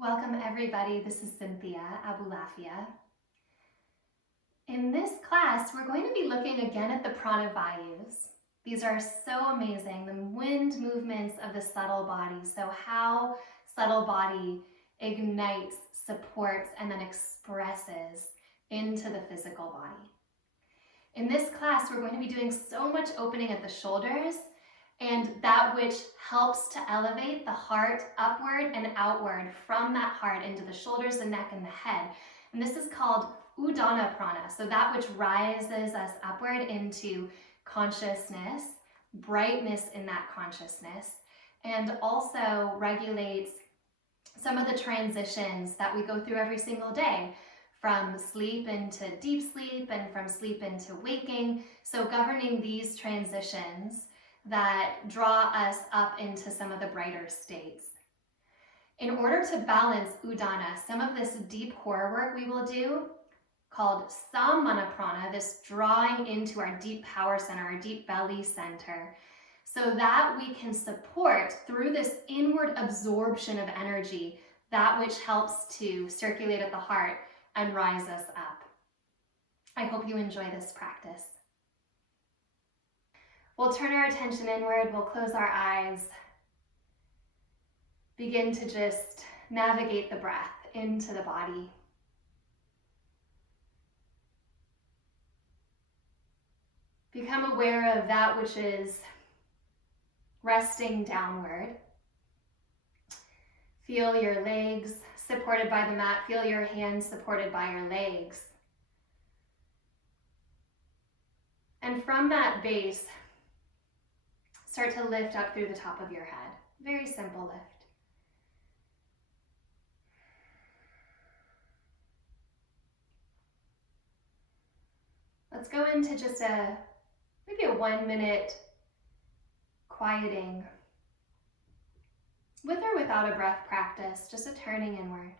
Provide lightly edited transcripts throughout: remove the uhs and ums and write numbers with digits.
Welcome everybody, this is Cynthia Abulafia. In this class, we're going to be looking again at the Prana Vayus. These are so amazing, the wind movements of the subtle body. So how subtle body ignites, supports, and then expresses into the physical body. In this class, we're going to be doing so much opening at the shoulders and that which helps to elevate the heart upward and outward from that heart into the shoulders, the neck, and the head. And this is called Udana Prana, so that which rises us upward into consciousness, brightness in that consciousness, and also regulates some of the transitions that we go through every single day, from sleep into deep sleep and from sleep into waking. So governing these transitions that draw us up into some of the brighter states. In order to balance Udana, some of this deep core work we will do, called Samana Prana, this drawing into our deep power center, our deep belly center, so that we can support through this inward absorption of energy, that which helps to circulate at the heart and rise us up. I hope you enjoy this practice. We'll turn our attention inward, we'll close our eyes, begin to just navigate the breath into the body. Become aware of that which is resting downward. Feel your legs supported by the mat, feel your hands supported by your legs. And from that base, start to lift up through the top of your head. Very simple lift. Let's go into just maybe a 1 minute quieting, with or without a breath practice, just a turning inward.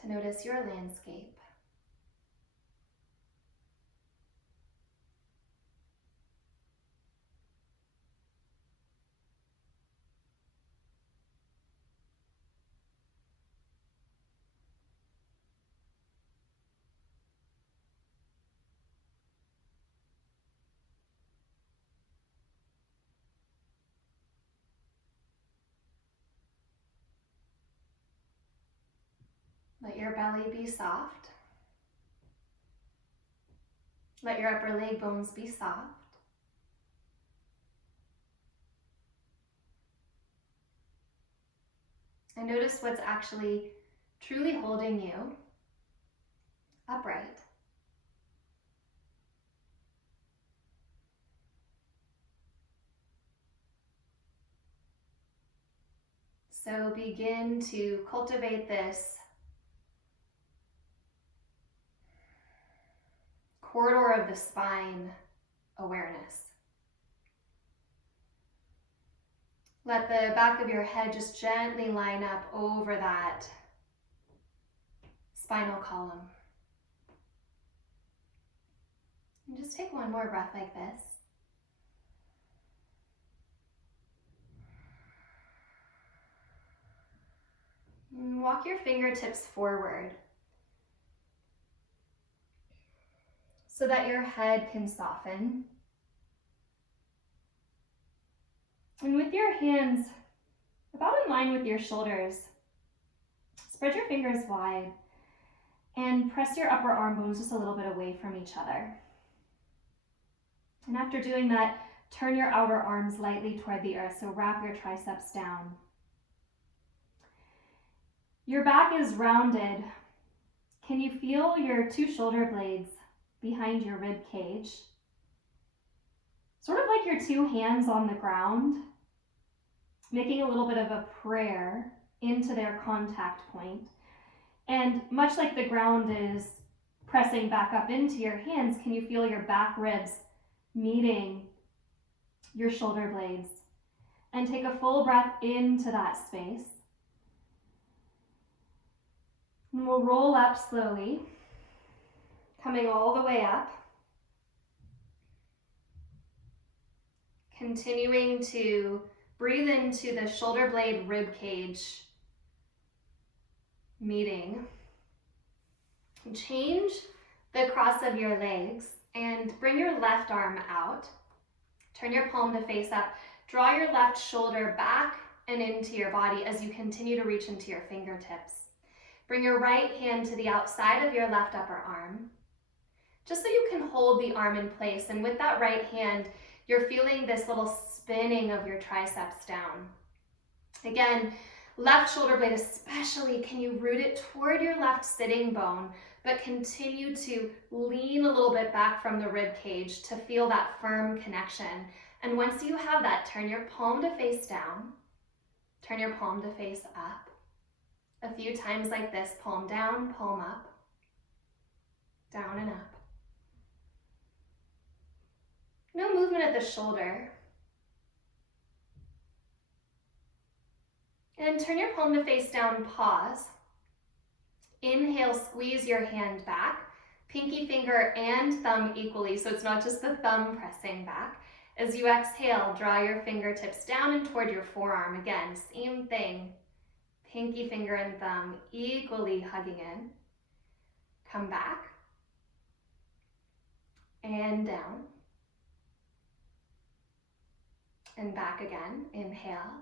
To notice your landscape. Let your belly be soft. Let your upper leg bones be soft. And notice what's actually truly holding you upright. So begin to cultivate this corridor of the spine awareness. Let the back of your head just gently line up over that spinal column. And just take one more breath like this. And walk your fingertips forward so that your head can soften. And with your hands about in line with your shoulders, spread your fingers wide and press your upper arm bones just a little bit away from each other. And after doing that, turn your outer arms lightly toward the earth, so wrap your triceps down. Your back is rounded. Can you feel your two shoulder blades behind your rib cage? Sort of like your two hands on the ground, making a little bit of a prayer into their contact point. And much like the ground is pressing back up into your hands, can you feel your back ribs meeting your shoulder blades? And take a full breath into that space. And we'll roll up slowly, coming all the way up. Continuing to breathe into the shoulder blade rib cage meeting. Change the cross of your legs and bring your left arm out. Turn your palm to face up. Draw your left shoulder back and into your body as you continue to reach into your fingertips. Bring your right hand to the outside of your left upper arm, just so you can hold the arm in place. And with that right hand, you're feeling this little spinning of your triceps down. Again, left shoulder blade especially, can you root it toward your left sitting bone, but continue to lean a little bit back from the rib cage to feel that firm connection. And once you have that, turn your palm to face down, turn your palm to face up. A few times like this, palm down, palm up, down and up. No movement at the shoulder. And turn your palm to face down, pause. Inhale, squeeze your hand back, pinky finger and thumb equally, so it's not just the thumb pressing back. As you exhale, draw your fingertips down and toward your forearm. Again, same thing. Pinky finger and thumb equally hugging in. Come back. And down. And back again. Inhale.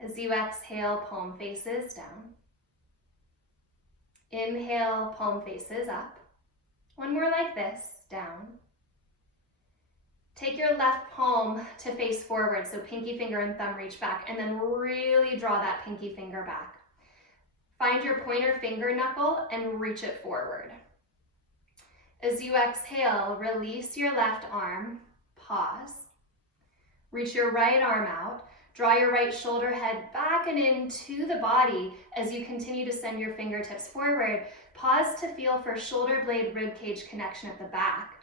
As you exhale, palm faces down. Inhale, palm faces up. One more like this, down. Take your left palm to face forward, so pinky finger and thumb reach back, and then really draw that pinky finger back. Find your pointer finger knuckle and reach it forward. As you exhale, release your left arm, pause. Reach your right arm out. Draw your right shoulder head back and into the body as you continue to send your fingertips forward. Pause to feel for shoulder blade rib cage connection at the back.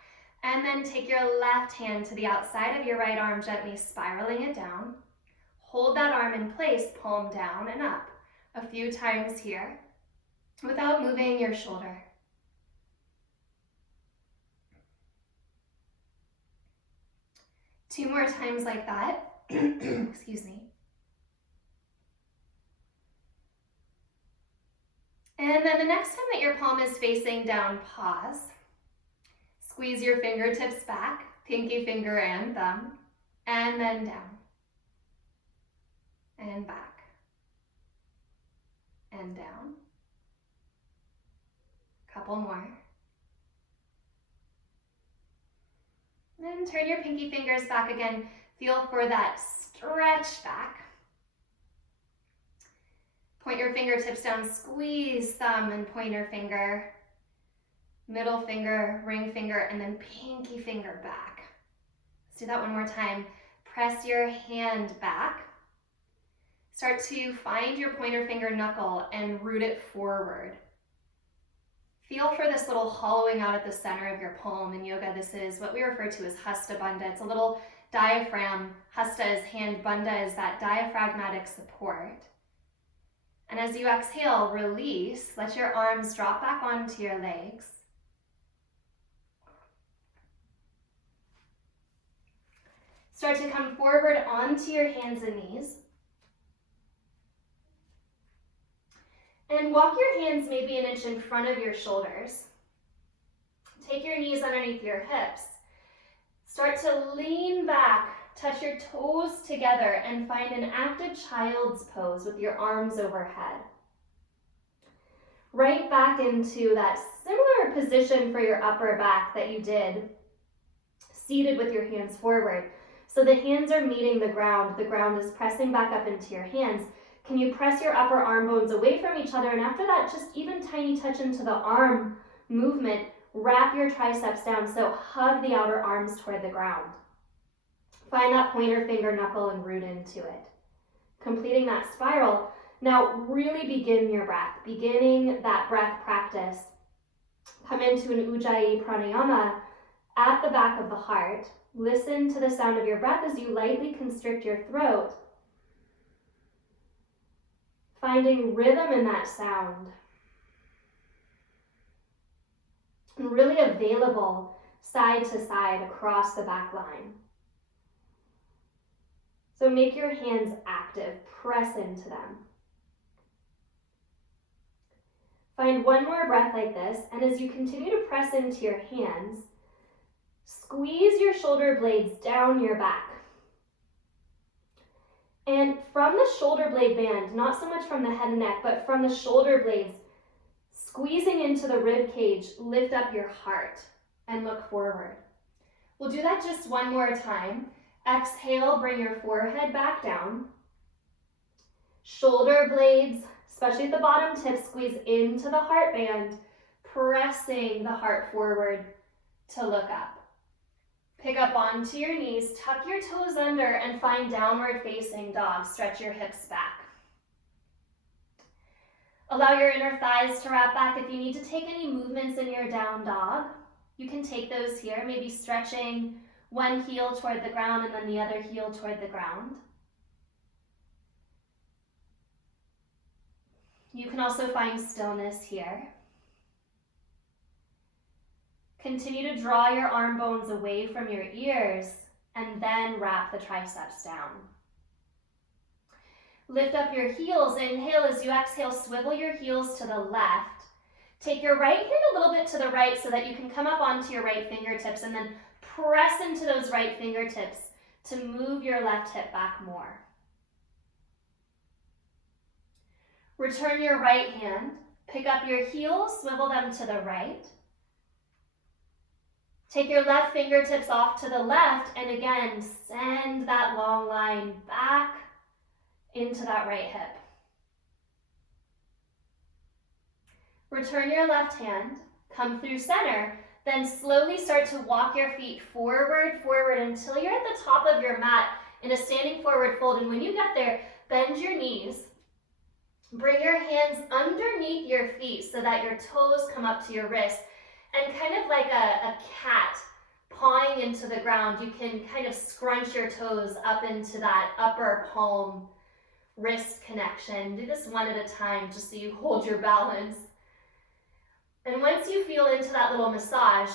And then take your left hand to the outside of your right arm, gently spiraling it down. Hold that arm in place, palm down and up. A few times here without moving your shoulder. Two more times like that. Excuse me. And then the next time that your palm is facing down, pause. Squeeze your fingertips back, pinky finger and thumb, and then down. And back. And down. Couple more. Then turn your pinky fingers back again. Feel for that stretch back. Point your fingertips down, squeeze thumb and pointer finger, middle finger, ring finger, and then pinky finger back. Let's do that one more time. Press your hand back. Start to find your pointer finger knuckle and root it forward. Feel for this little hollowing out at the center of your palm. In yoga, this is what we refer to as Hasta Bandha. It's a little diaphragm. Hasta is hand, Bandha is that diaphragmatic support. And as you exhale, release. Let your arms drop back onto your legs. Start to come forward onto your hands and knees. And walk your hands maybe an inch in front of your shoulders. Take your knees underneath your hips. Start to lean back, touch your toes together, and find an active child's pose with your arms overhead. Right back into that similar position for your upper back that you did, seated with your hands forward. So the hands are meeting the ground is pressing back up into your hands. Can you press your upper arm bones away from each other? And after that, just even tiny touch into the arm movement, wrap your triceps down, so hug the outer arms toward the ground. Find that pointer finger knuckle and root into it. Completing that spiral. Now really begin your breath, beginning that breath practice. Come into an Ujjayi Pranayama at the back of the heart. Listen to the sound of your breath as you lightly constrict your throat. Finding rhythm in that sound. And really available side to side across the back line. So make your hands active, press into them. Find one more breath like this, and as you continue to press into your hands, squeeze your shoulder blades down your back. And from the shoulder blade band, not so much from the head and neck, but from the shoulder blades, squeezing into the rib cage, lift up your heart and look forward. We'll do that just one more time. Exhale, bring your forehead back down. Shoulder blades, especially at the bottom tip, squeeze into the heart band, pressing the heart forward to look up. Pick up onto your knees, tuck your toes under, and find downward facing dog. Stretch your hips back. Allow your inner thighs to wrap back. If you need to take any movements in your down dog, you can take those here, maybe stretching one heel toward the ground and then the other heel toward the ground. You can also find stillness here. Continue to draw your arm bones away from your ears and then wrap the triceps down. Lift up your heels. Inhale as you exhale, swivel your heels to the left. Take your right hand a little bit to the right so that you can come up onto your right fingertips and then press into those right fingertips to move your left hip back more. Return your right hand. Pick up your heels, swivel them to the right. Take your left fingertips off to the left and again, send that long line back into that right hip. Return your left hand, come through center, then slowly start to walk your feet forward until you're at the top of your mat in a standing forward fold. And when you get there, bend your knees. Bring your hands underneath your feet so that your toes come up to your wrists. And kind of like a cat pawing into the ground, you can kind of scrunch your toes up into that upper palm wrist connection. Do this one at a time just so you hold your balance. And once you feel into that little massage,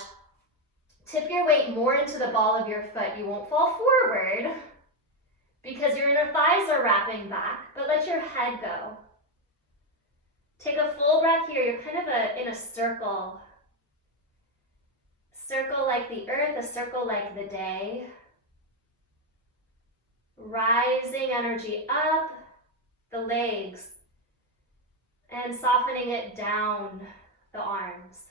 tip your weight more into the ball of your foot. You won't fall forward because your inner thighs are wrapping back, but let your head go. Take a full breath here. You're kind of in a circle. Circle like the earth, a circle like the day. Rising energy up the legs and softening it down the arms.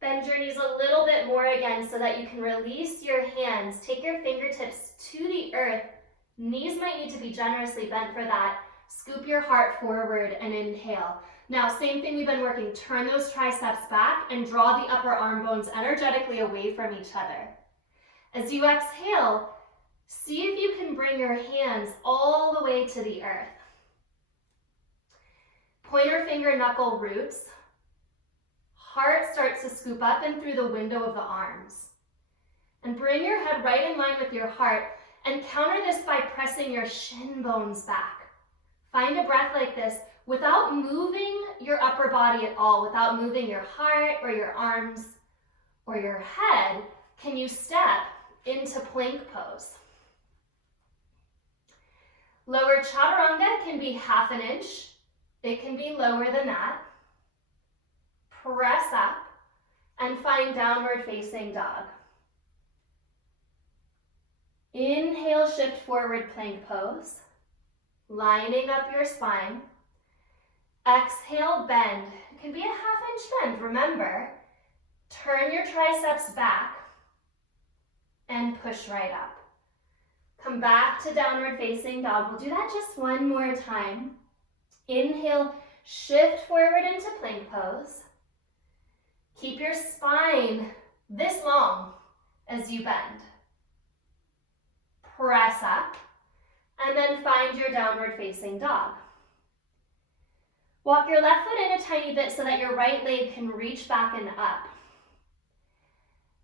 Bend your knees a little bit more again so that you can release your hands. Take your fingertips to the earth. Knees might need to be generously bent for that. Scoop your heart forward and inhale. Now, same thing we've been working. Turn those triceps back and draw the upper arm bones energetically away from each other. As you exhale, see if you can bring your hands all the way to the earth. Pointer finger knuckle roots. Heart starts to scoop up and through the window of the arms. And bring your head right in line with your heart and counter this by pressing your shin bones back. Find a breath like this without moving your upper body at all, without moving your heart or your arms or your head. Can you step into plank pose? Lower chaturanga can be 1/2 inch. It can be lower than that. Press up and find downward facing dog. Inhale, shift forward plank pose, lining up your spine. Exhale, bend. It can be a 1/2 inch bend. Remember, turn your triceps back and push right up. Come back to downward facing dog. We'll do that just one more time. Inhale, shift forward into plank pose. Keep your spine this long as you bend. Press up, and then find your downward facing dog. Walk your left foot in a tiny bit so that your right leg can reach back and up.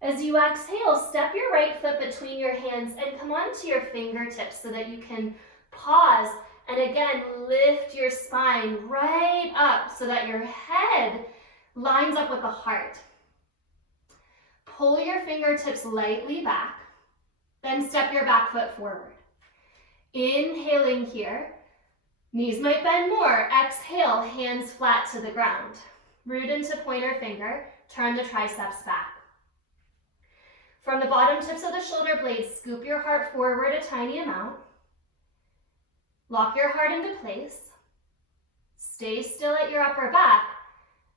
As you exhale, step your right foot between your hands and come onto your fingertips so that you can pause and again lift your spine right up so that your head lines up with the heart. Pull your fingertips lightly back Then step your back foot forward. Inhaling here. Knees might bend more. Exhale, hands flat to the ground. Root into pointer finger. Turn the triceps back. From the bottom tips of the shoulder blades, scoop your heart forward a tiny amount. Lock your heart into place. Stay still at your upper back.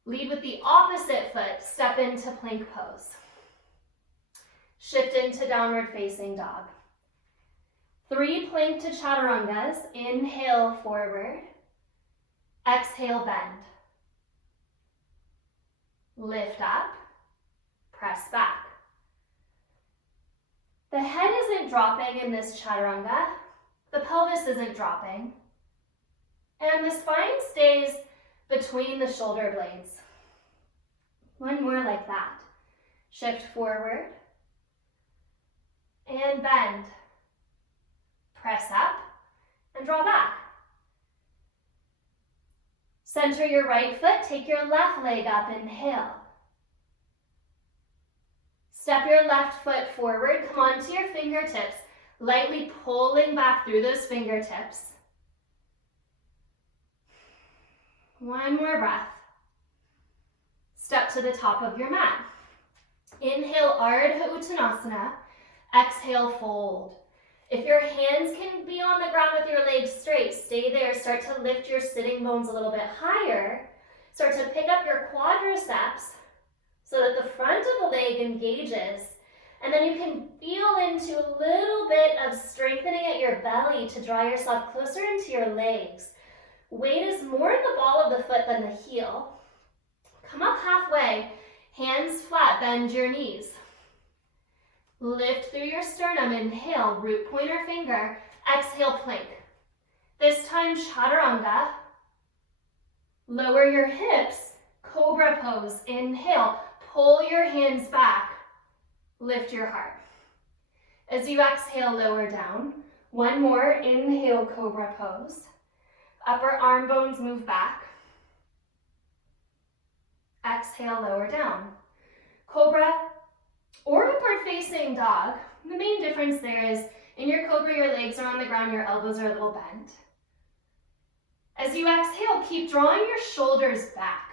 Lead with the opposite foot. Step into plank pose. Shift into downward facing dog. 3 plank to chaturangas. Inhale forward. Exhale, bend. Lift up. Press back. The head isn't dropping in this chaturanga. The pelvis isn't dropping. And the spine stays between the shoulder blades. One more like that. Shift forward. And bend. Press up and draw back. Center your right foot, take your left leg up, inhale. Step your left foot forward, come onto your fingertips, lightly pulling back through those fingertips. One more breath. Step to the top of your mat. Inhale, Ardha Uttanasana. Exhale, fold. If your hands can be on the ground with your legs straight, stay there. Start to lift your sitting bones a little bit higher. Start to pick up your quadriceps so that the front of the leg engages. And then you can feel into a little bit of strengthening at your belly to draw yourself closer into your legs. Weight is more in the ball of the foot than the heel. Come up halfway, hands flat, bend your knees. Lift through your sternum, inhale, root pointer finger, exhale, plank. This time, chaturanga. Lower your hips, cobra pose, inhale, pull your hands back, lift your heart. As you exhale, lower down. One more, inhale, cobra pose. Upper arm bones move back. Exhale, lower down. Cobra or upward facing dog. The main difference there is in your cobra, your legs are on the ground, your elbows are a little bent. As you exhale, keep drawing your shoulders back.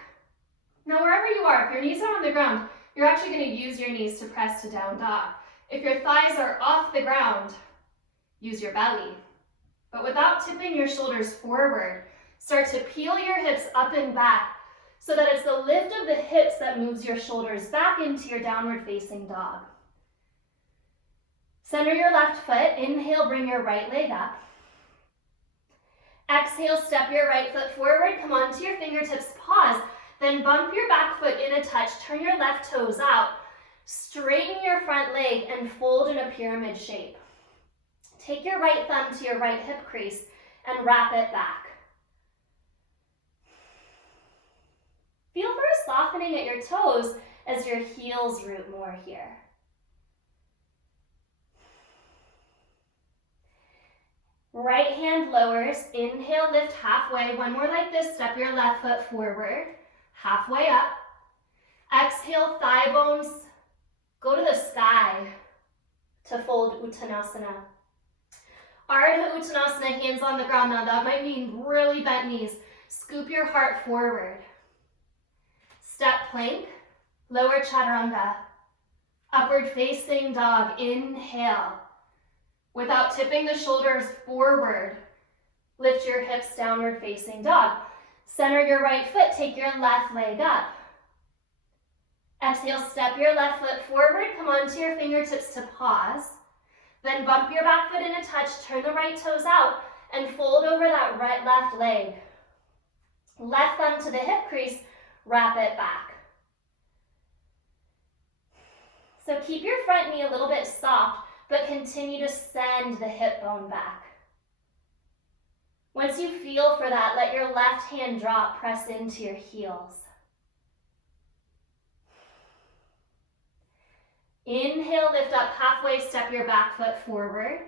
Now, wherever you are, if your knees are on the ground, you're actually going to use your knees to press to down dog. If your thighs are off the ground, use your belly. But without tipping your shoulders forward, start to peel your hips up and back so that it's the lift of the hips that moves your shoulders back into your downward facing dog. Center your left foot. Inhale, bring your right leg up. Exhale, step your right foot forward. Come onto your fingertips, pause. Then bump your back foot in a touch. Turn your left toes out. Straighten your front leg and fold in a pyramid shape. Take your right thumb to your right hip crease and wrap it back. Feel for a softening at your toes as your heels root more here. Right hand lowers. Inhale, lift halfway. One more like this. Step your left foot forward. Halfway up. Exhale, thigh bones go to the sky to fold Uttanasana. Ardha Uttanasana, hands on the ground. Now that might mean really bent knees. Scoop your heart forward. Step plank, lower chaturanga. Upward facing dog, inhale. Without tipping the shoulders forward, lift your hips, downward facing dog. Center your right foot, take your left leg up. Exhale, step your left foot forward, come onto your fingertips to pause. Then bump your back foot in a touch, turn the right toes out, and fold over that left leg. Left thumb to the hip crease, wrap it back. So keep your front knee a little bit soft, but continue to send the hip bone back. Once you feel for that, let your left hand drop, press into your heels. Inhale, lift up halfway, step your back foot forward.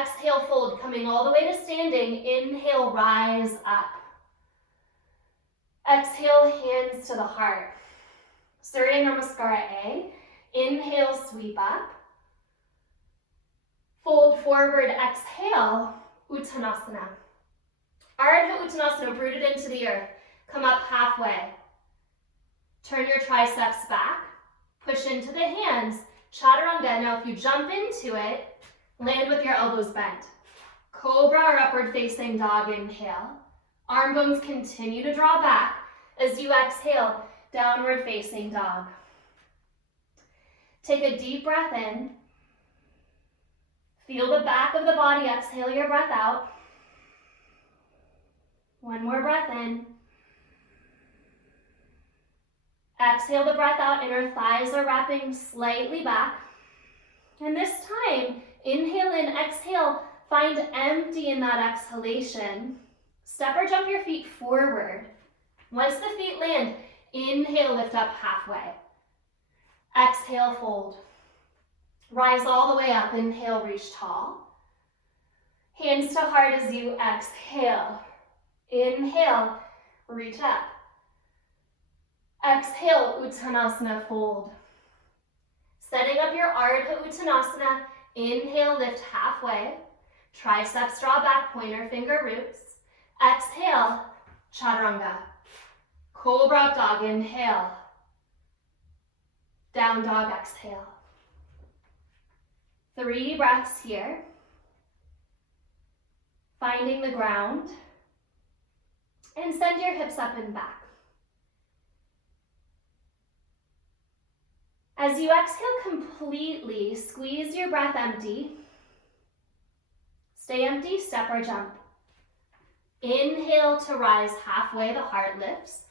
Exhale, fold, coming all the way to standing. Inhale, rise up. Exhale, hands to the heart. Surya Namaskara A. Inhale, sweep up. forward exhale, Uttanasana. Ardha Uttanasana, rooted into the earth. Come up halfway. Turn your triceps back. Push into the hands. Chaturanga. Now if you jump into it, land with your elbows bent. Cobra or upward facing dog, inhale. Arm bones continue to draw back as you exhale, downward facing dog. Take a deep breath in. Feel the back of the body, exhale your breath out. One more breath in. Exhale the breath out, inner thighs are wrapping slightly back. And this time, inhale in, exhale, find empty in that exhalation. Step or jump your feet forward. Once the feet land, inhale, lift up halfway. Exhale, fold. Rise all the way up, inhale, reach tall. Hands to heart as you exhale. Inhale, reach up. Exhale, Uttanasana, fold. Setting up your Ardha Uttanasana, inhale, lift halfway. Triceps draw back, pointer finger roots. Exhale, Chaturanga. Cobra up dog, inhale. Down dog, exhale. 3 breaths here. Finding the ground. And send your hips up and back. As you exhale completely, squeeze your breath empty. Stay empty, step or jump. Inhale to rise halfway, the heart lifts.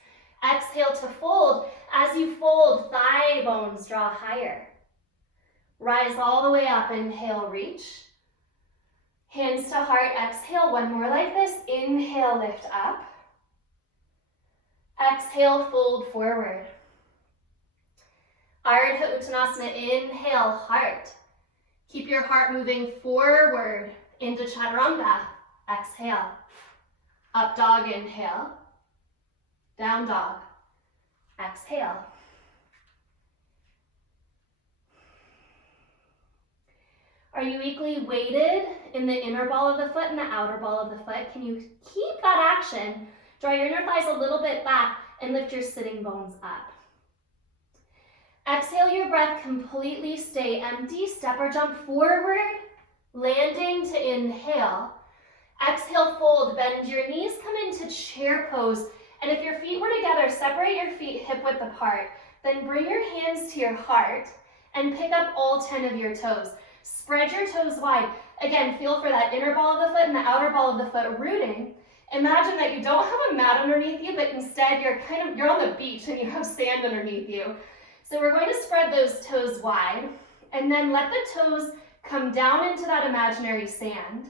Exhale to fold. As you fold, thigh bones draw higher. Rise all the way up, inhale, reach. Hands to heart, exhale, one more like this. Inhale, lift up. Exhale, fold forward. Ardha Uttanasana, inhale, heart. Keep your heart moving forward into Chaturanga. Exhale. Up dog, inhale. Down dog. Exhale. Are you equally weighted in the inner ball of the foot and the outer ball of the foot? Can you keep that action? Draw your inner thighs a little bit back and lift your sitting bones up. Exhale your breath completely, stay empty, step or jump forward, landing to inhale. Exhale, fold, bend your knees, come into chair pose. And if your feet were together, separate your feet hip width apart. Then bring your hands to your heart and pick up all 10 of your toes. Spread your toes wide. Again, feel for that inner ball of the foot and the outer ball of the foot rooting. Imagine that you don't have a mat underneath you, but instead you're on the beach and you have sand underneath you. So we're going to spread those toes wide and then let the toes come down into that imaginary sand.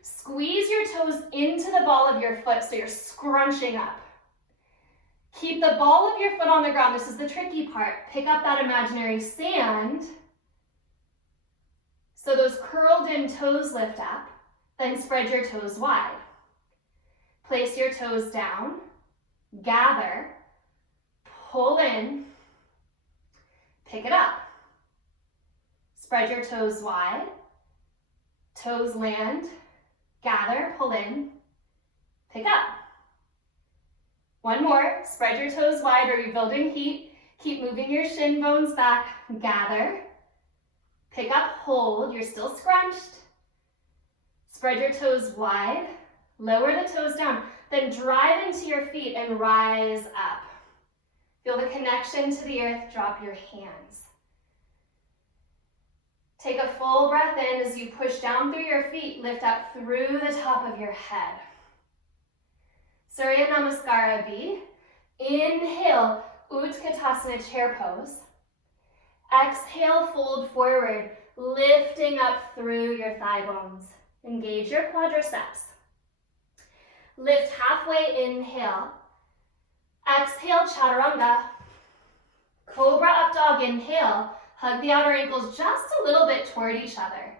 Squeeze your toes into the ball of your foot so you're scrunching up. Keep the ball of your foot on the ground. This is the tricky part. Pick up that imaginary sand so those curled in toes lift up. Then spread your toes wide. Place your toes down. Gather. Pull in. Pick it up. Spread your toes wide. Toes land. Gather, pull in, pick up. One more, spread your toes wide. Are you building heat? Keep moving your shin bones back. Gather, pick up, hold. You're still scrunched. Spread your toes wide. Lower the toes down. Then drive into your feet and rise up. Feel the connection to the earth. Drop your hands. Take a full breath in as you push down through your feet, lift up through the top of your head. Surya Namaskara B. Inhale, Utkatasana chair pose. Exhale, fold forward, lifting up through your thigh bones. Engage your quadriceps. Lift halfway, inhale. Exhale, Chaturanga. Cobra up dog, inhale. Hug the outer ankles just a little bit toward each other.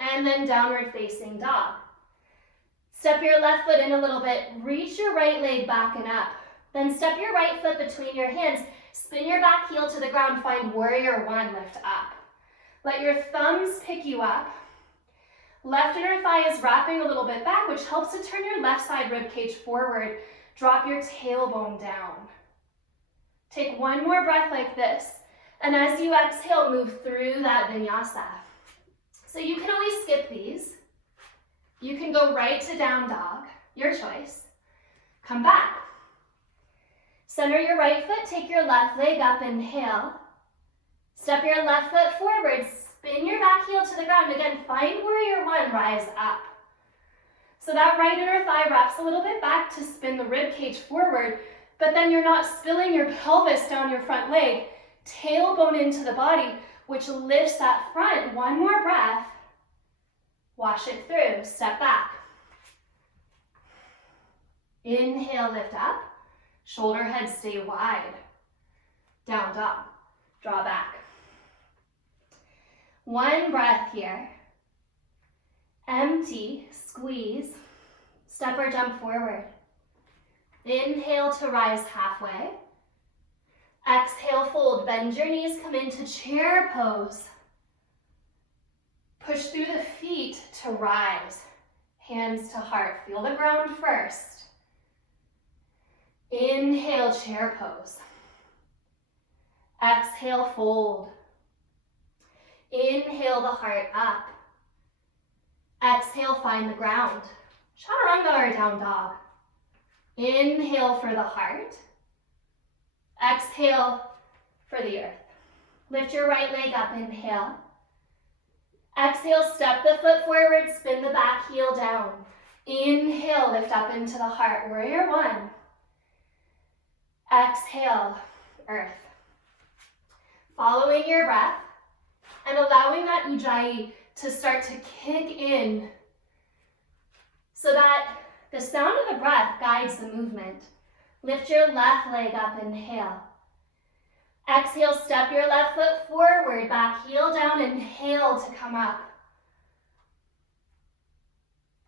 And then downward facing dog. Step your left foot in a little bit. Reach your right leg back and up. Then step your right foot between your hands. Spin your back heel to the ground. Find warrior one, lift up. Let your thumbs pick you up. Left inner thigh is wrapping a little bit back, which helps to turn your left side rib cage forward. Drop your tailbone down. Take one more breath like this. And as you exhale, move through that vinyasa. So you can always skip these. You can go right to down dog, your choice. Come back. Center your right foot, take your left leg up, inhale. Step your left foot forward, spin your back heel to the ground. Again, find warrior one, rise up. So that right inner thigh wraps a little bit back to spin the rib cage forward, but then you're not spilling your pelvis down your front leg. Tailbone into the body, which lifts that front. One more breath. Wash it through, step back. Inhale, lift up. Shoulder heads stay wide. Down dog, draw back. One breath here. Empty, squeeze. Step or jump forward. Inhale to rise halfway. Exhale, fold. Bend your knees, come into chair pose. Push through the feet to rise. Hands to heart. Feel the ground first. Inhale, chair pose. Exhale, fold. Inhale the heart up. Exhale, find the ground. Chaturanga or down dog. Inhale for the heart. Exhale for the earth. Lift your right leg up, inhale. Exhale, step the foot forward, spin the back heel down. Inhale, lift up into the heart, warrior one. Exhale, earth. Following your breath and allowing that Ujjayi to start to kick in so that the sound of the breath guides the movement. Lift your left leg up, inhale. Exhale, step your left foot forward, back heel down, inhale to come up.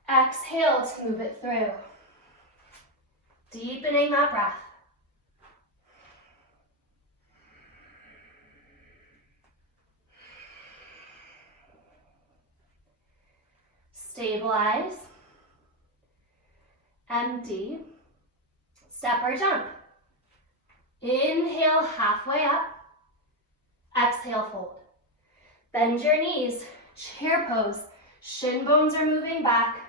Exhale to move it through. Deepening that breath. Stabilize. Empty. Step or jump. Inhale, halfway up. Exhale, fold. Bend your knees, chair pose. Shin bones are moving back.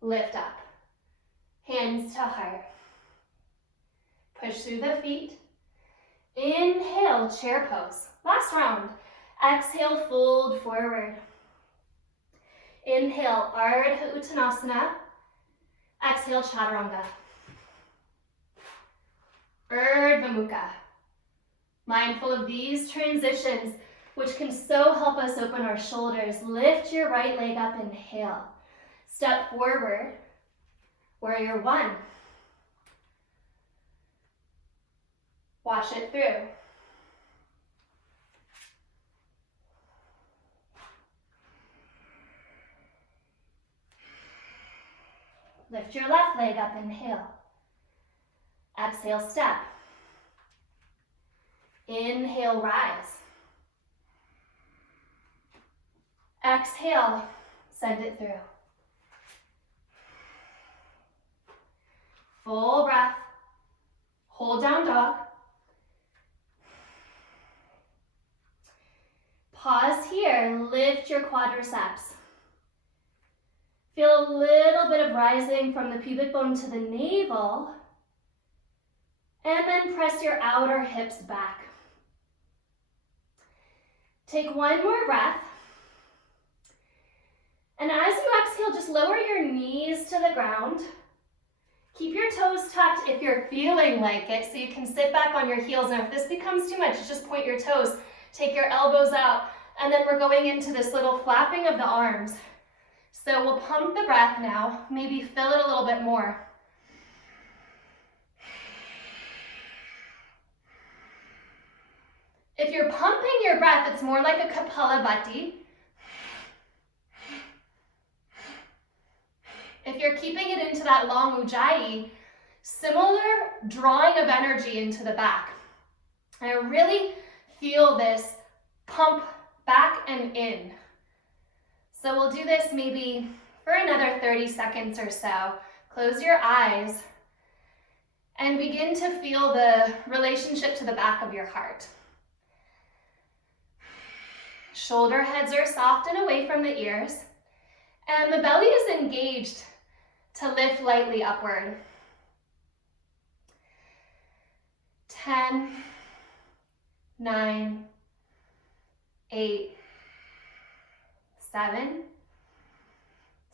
Lift up. Hands to heart. Push through the feet. Inhale, chair pose. Last round. Exhale, fold forward. Inhale, Ardha Uttanasana. Exhale, Chaturanga. Urdhva Mukha. Mindful of these transitions, which can so help us open our shoulders. Lift your right leg up, inhale. Step forward, warrior one. Wash it through. Lift your left leg up, inhale. Exhale, step. Inhale, rise. Exhale, send it through. Full breath. Hold down dog. Pause here, lift your quadriceps. Feel a little bit of rising from the pubic bone to the navel. And then press your outer hips back. Take one more breath. And as you exhale, just lower your knees to the ground. Keep your toes tucked if you're feeling like it, so you can sit back on your heels. And if this becomes too much, just point your toes. Take your elbows out. And then we're going into this little flapping of the arms. So we'll pump the breath now. Maybe fill it a little bit more. If you're pumping your breath, it's more like a Kapalabhati. If you're keeping it into that long Ujjayi, similar drawing of energy into the back. And I really feel this pump back and in. So we'll do this maybe for another 30 seconds or so. Close your eyes and begin to feel the relationship to the back of your heart. Shoulder heads are soft and away from the ears, and the belly is engaged to lift lightly upward. 10, 9, 8, 7,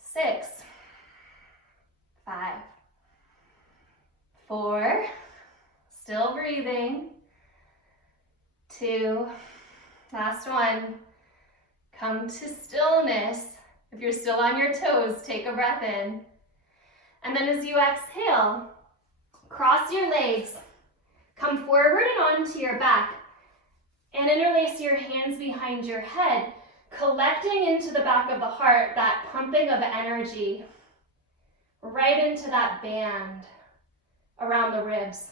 6, 5, 4, still breathing, 2, last one. Come to stillness. If you're still on your toes, take a breath in. And then as you exhale, cross your legs, come forward and onto your back, and interlace your hands behind your head, collecting into the back of the heart, that pumping of energy, right into that band around the ribs.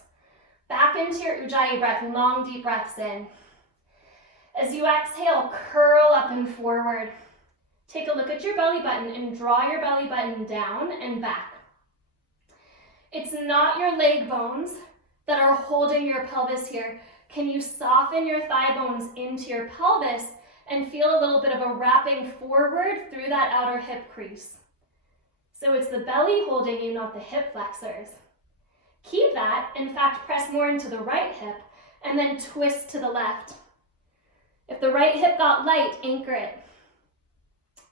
Back into your Ujjayi breath, long deep breaths in. As you exhale, curl up and forward. Take a look at your belly button and draw your belly button down and back. It's not your leg bones that are holding your pelvis here. Can you soften your thigh bones into your pelvis and feel a little bit of a wrapping forward through that outer hip crease? So it's the belly holding you, not the hip flexors. Keep that. In fact, press more into the right hip and then twist to the left. If the right hip got light, anchor it.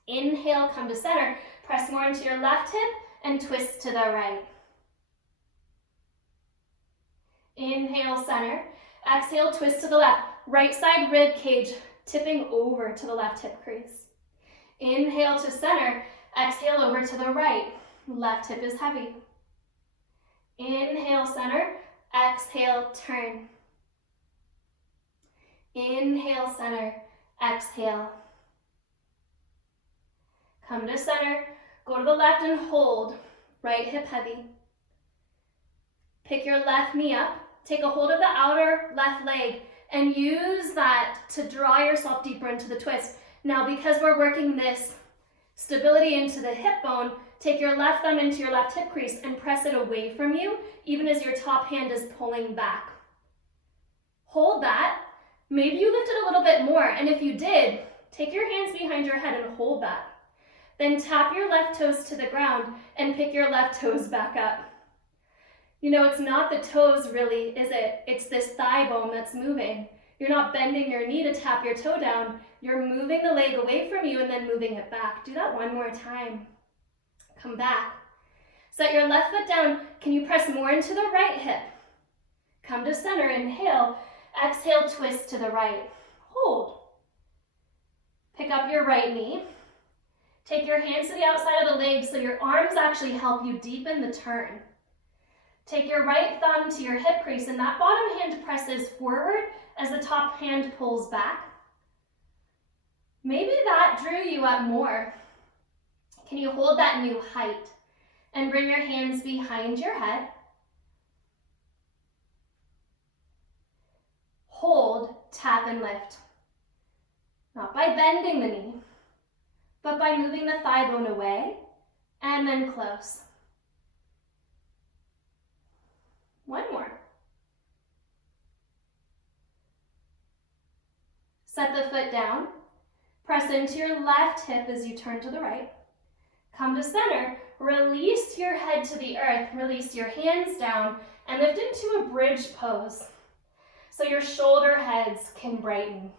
Inhale, come to center. Press more into your left hip and twist to the right. Inhale, center. Exhale, twist to the left. Right side rib cage tipping over to the left hip crease. Inhale to center. Exhale over to the right. Left hip is heavy. Inhale, center. Exhale, turn. Inhale, center. Exhale. Come to center. Go to the left and hold. Right hip heavy. Pick your left knee up. Take a hold of the outer left leg and use that to draw yourself deeper into the twist. Now, because we're working this stability into the hip bone, take your left thumb into your left hip crease and press it away from you, even as your top hand is pulling back. Hold that. Maybe you lifted a little bit more, and if you did, take your hands behind your head and hold that. Then tap your left toes to the ground and pick your left toes back up. You know, it's not the toes really, is it? It's this thigh bone that's moving. You're not bending your knee to tap your toe down. You're moving the leg away from you and then moving it back. Do that one more time. Come back. Set your left foot down. Can you press more into the right hip? Come to center, inhale. Exhale, twist to the right. Hold. Pick up your right knee. Take your hands to the outside of the legs so your arms actually help you deepen the turn. Take your right thumb to your hip crease and that bottom hand presses forward as the top hand pulls back. Maybe that drew you up more. Can you hold that new height and bring your hands behind your head? Hold, tap, and lift. Not by bending the knee, but by moving the thigh bone away and then close. One more. Set the foot down. Press into your left hip as you turn to the right. Come to center. Release your head to the earth. Release your hands down and lift into a bridge pose so your shoulder heads can brighten.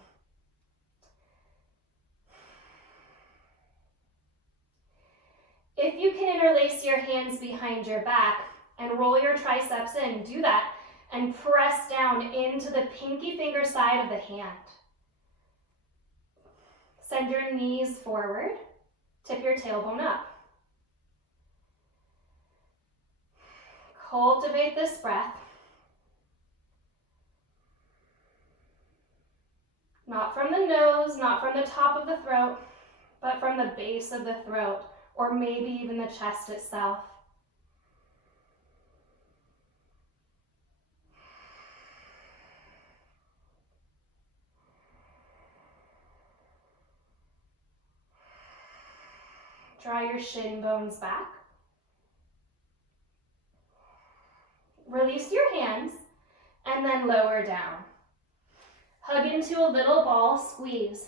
If you can interlace your hands behind your back and roll your triceps in, do that and press down into the pinky finger side of the hand. Send your knees forward, tip your tailbone up. Cultivate this breath. Not from the nose, not from the top of the throat, but from the base of the throat, or maybe even the chest itself. Draw your shin bones back. Release your hands and then lower down. Hug into a little ball, squeeze.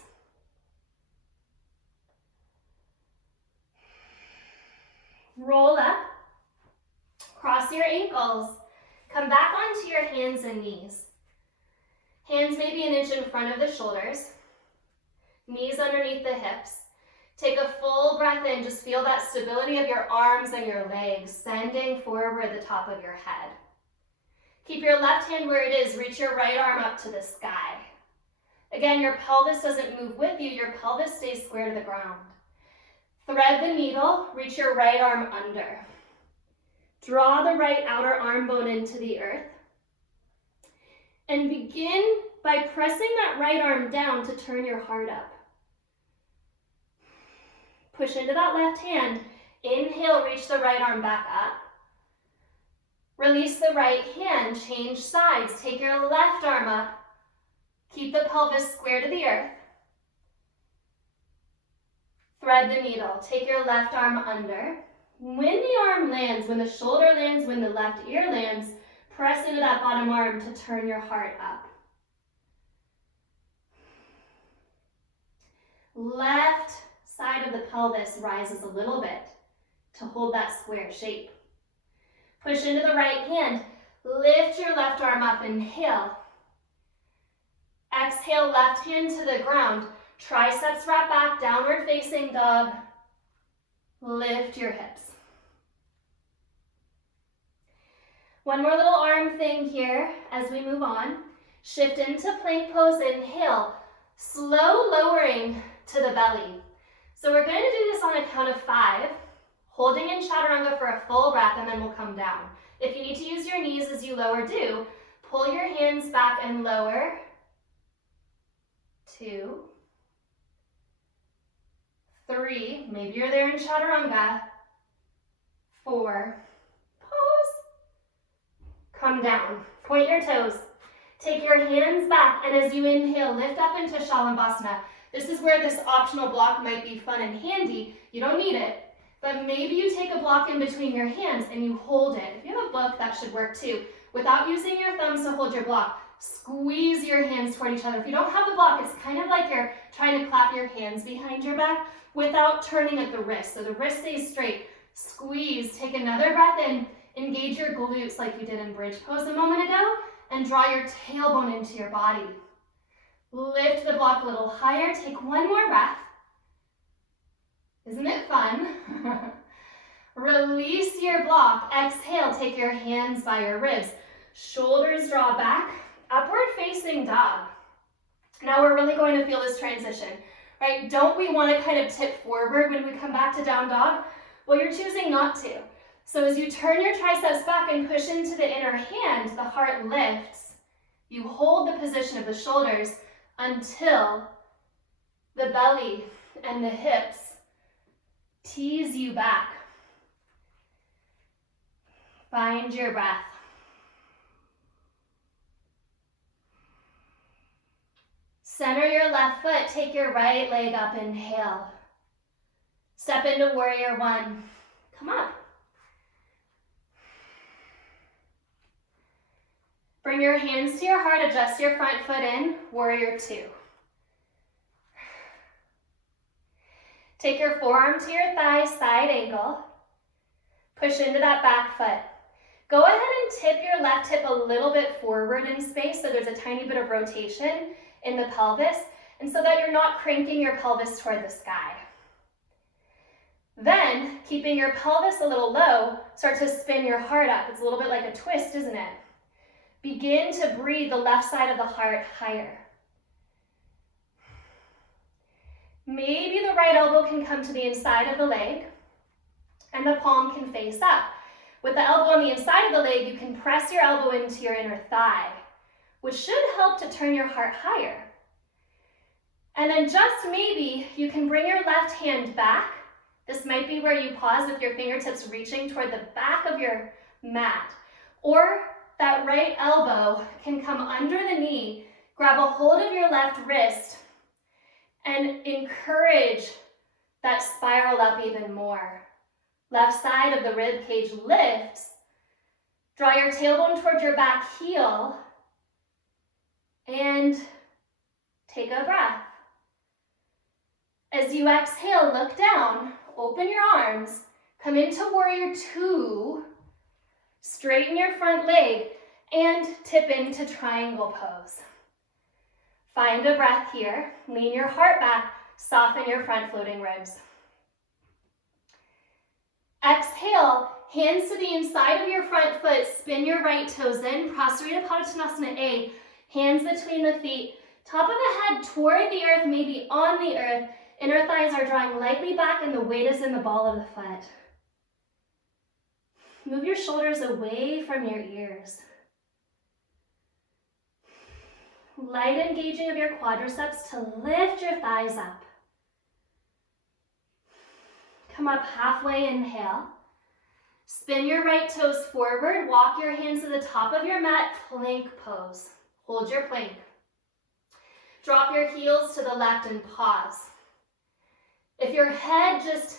Roll up, cross your ankles, come back onto your hands and knees. Hands maybe an inch in front of the shoulders, knees underneath the hips. Take a full breath in, just feel that stability of your arms and your legs, sending forward the top of your head. Keep your left hand where it is, reach your right arm up to the sky. Again, your pelvis doesn't move with you, your pelvis stays square to the ground. Thread the needle, reach your right arm under. Draw the right outer arm bone into the earth. And begin by pressing that right arm down to turn your heart up. Push into that left hand. Inhale, reach the right arm back up. Release the right hand, change sides. Take your left arm up. Keep the pelvis square to the earth. Thread the needle. Take your left arm under. When the arm lands, when the shoulder lands, when the left ear lands, press into that bottom arm to turn your heart up. Left side of the pelvis rises a little bit to hold that square shape. Push into the right hand. Lift your left arm up. Inhale. Exhale, left hand to the ground. Triceps wrap back, downward facing dog. Lift your hips. One more little arm thing here as we move on. Shift into plank pose, inhale. Slow lowering to the belly. So we're going to do this on a count of 5, holding in Chaturanga for a full breath, and then we'll come down. If you need to use your knees as you lower, do. Pull your hands back and lower. 2, 3, maybe you're there in Chaturanga. 4, pause. Come down, point your toes. Take your hands back, and as you inhale, lift up into Shalabhasana. This is where this optional block might be fun and handy. You don't need it, but maybe you take a block in between your hands and you hold it. If you have a book, that should work too. Without using your thumbs to hold your block, squeeze your hands toward each other. If you don't have the block, it's kind of like you're trying to clap your hands behind your back without turning at the wrist. So the wrist stays straight. Squeeze, take another breath in, engage your glutes like you did in bridge pose a moment ago, and draw your tailbone into your body. Lift the block a little higher. Take one more breath. Isn't it fun? Release your block. Exhale, take your hands by your ribs. Shoulders draw back. Upward facing dog. Now we're really going to feel this transition, right? Don't we want to kind of tip forward when we come back to down dog? Well, you're choosing not to. So as you turn your triceps back and push into the inner hand, the heart lifts. You hold the position of the shoulders until the belly and the hips tease you back. Find your breath. Center your left foot, take your right leg up, inhale. Step into warrior 1. Come up. Bring your hands to your heart, adjust your front foot in, warrior 2. Take your forearm to your thigh, side angle. Push into that back foot. Go ahead and tip your left hip a little bit forward in space so there's a tiny bit of rotation in the pelvis, and so that you're not cranking your pelvis toward the sky. Then, keeping your pelvis a little low, start to spin your heart up. It's a little bit like a twist, isn't it? Begin to breathe the left side of the heart higher. Maybe the right elbow can come to the inside of the leg, and the palm can face up. With the elbow on the inside of the leg, you can press your elbow into your inner thigh, which should help to turn your heart higher. And then just maybe you can bring your left hand back. This might be where you pause with your fingertips reaching toward the back of your mat. Or that right elbow can come under the knee, grab a hold of your left wrist, and encourage that spiral up even more. Left side of the rib cage lifts. Draw your tailbone towards your back heel and take a breath. As you exhale, look down, open your arms, come into warrior two, straighten your front leg, and tip into triangle pose. Find a breath here, lean your heart back, soften your front floating ribs. Exhale, hands to the inside of your front foot, spin your right toes in, Prasarita Padottanasana A, hands between the feet, top of the head toward the earth, maybe on the earth, inner thighs are drawing lightly back and the weight is in the ball of the foot. Move your shoulders away from your ears. Light engaging of your quadriceps to lift your thighs up. Come up halfway, inhale. Spin your right toes forward, walk your hands to the top of your mat, plank pose. Hold your plank. Drop your heels to the left and pause. If your head just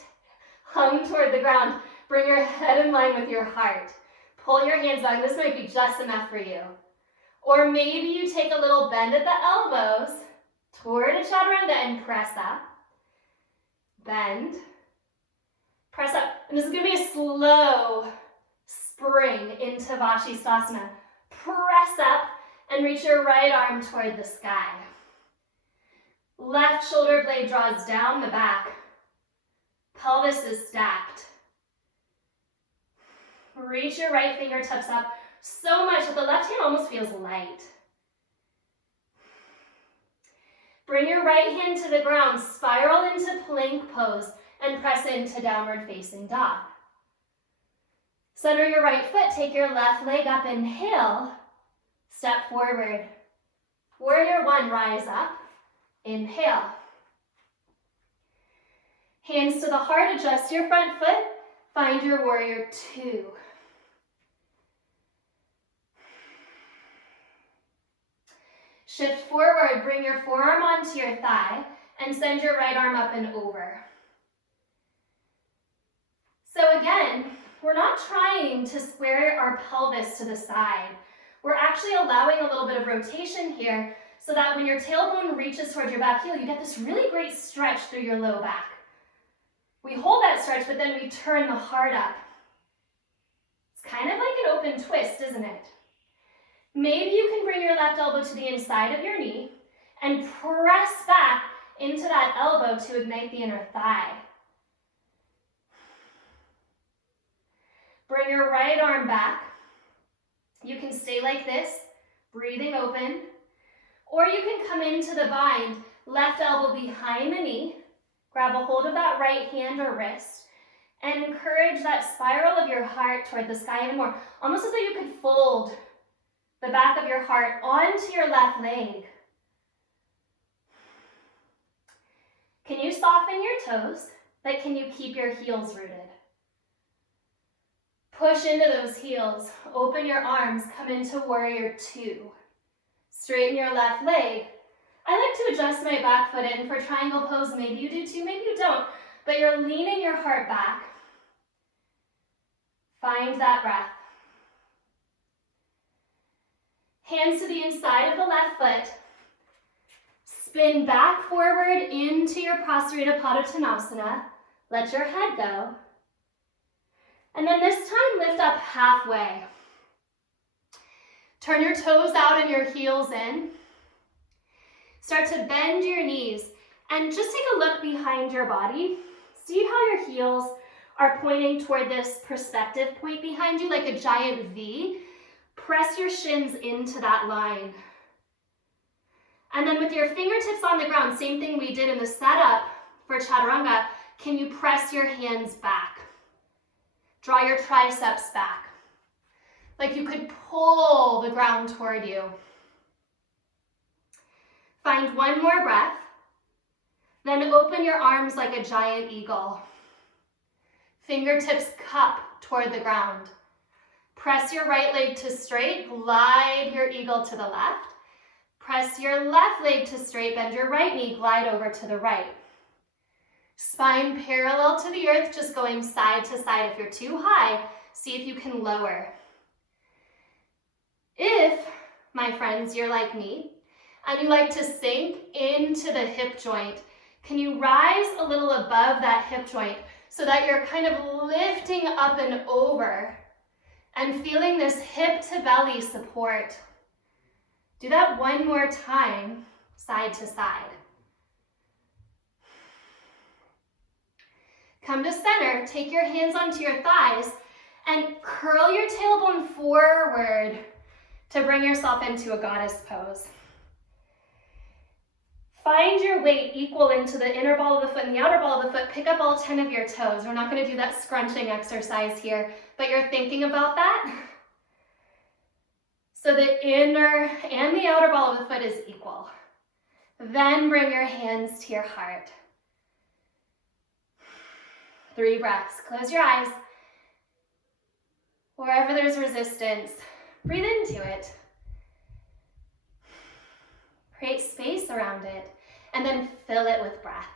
hung toward the ground, bring your head in line with your heart. Pull your hands back. This might be just enough for you. Or maybe you take a little bend at the elbows toward a chaturanga and press up. Bend. Press up. And this is going to be a slow spring into Vashisthasana. Press up and reach your right arm toward the sky. Left shoulder blade draws down the back. Pelvis is stacked. Reach your right fingertips up so much that the left hand almost feels light. Bring your right hand to the ground, spiral into plank pose, and press into downward facing dog. Center your right foot, take your left leg up, inhale, step forward. Warrior one, rise up, inhale. Hands to the heart, adjust your front foot, find your warrior two. Shift forward, bring your forearm onto your thigh, and send your right arm up and over. So again, we're not trying to square our pelvis to the side. We're actually allowing a little bit of rotation here so that when your tailbone reaches towards your back heel, you get this really great stretch through your low back. We hold that stretch, but then we turn the heart up. It's kind of like an open twist, isn't it? Maybe you can bring your left elbow to the inside of your knee and press back into that elbow to ignite the inner thigh. Bring your right arm back. You can stay like this, breathing open, or you can come into the bind, left elbow behind the knee, grab a hold of that right hand or wrist, and encourage that spiral of your heart toward the sky even more, almost as though you could fold the back of your heart onto your left leg. Can you soften your toes, but can you keep your heels rooted? Push into those heels, open your arms, come into warrior two. Straighten your left leg. I like to adjust my back foot in for triangle pose. Maybe you do too, maybe you don't, but you're leaning your heart back. Find that breath. Hands to the inside of the left foot. Spin back forward into your Prasarita Padottanasana. Let your head go. And then this time, lift up halfway. Turn your toes out and your heels in. Start to bend your knees and just take a look behind your body. See how your heels are pointing toward this perspective point behind you like a giant V. Press your shins into that line. And then with your fingertips on the ground, same thing we did in the setup for Chaturanga, can you press your hands back? Draw your triceps back. Like you could pull the ground toward you. Find one more breath. Then open your arms like a giant eagle. Fingertips cup toward the ground. Press your right leg to straight, glide your eagle to the left. Press your left leg to straight, bend your right knee, glide over to the right. Spine parallel to the earth, just going side to side. If you're too high, see if you can lower. If, my friends, you're like me, and you like to sink into the hip joint, can you rise a little above that hip joint so that you're kind of lifting up and over and feeling this hip to belly support? Do that one more time, side to side. Come to center, take your hands onto your thighs, and curl your tailbone forward to bring yourself into a goddess pose. Find your weight equal into the inner ball of the foot and the outer ball of the foot. Pick up all 10 of your toes. We're not going to do that scrunching exercise here, but you're thinking about that. So the inner and the outer ball of the foot is equal. Then bring your hands to your heart. 3 breaths. Close your eyes. Wherever there's resistance, breathe into it. Create space around it, and then fill it with breath.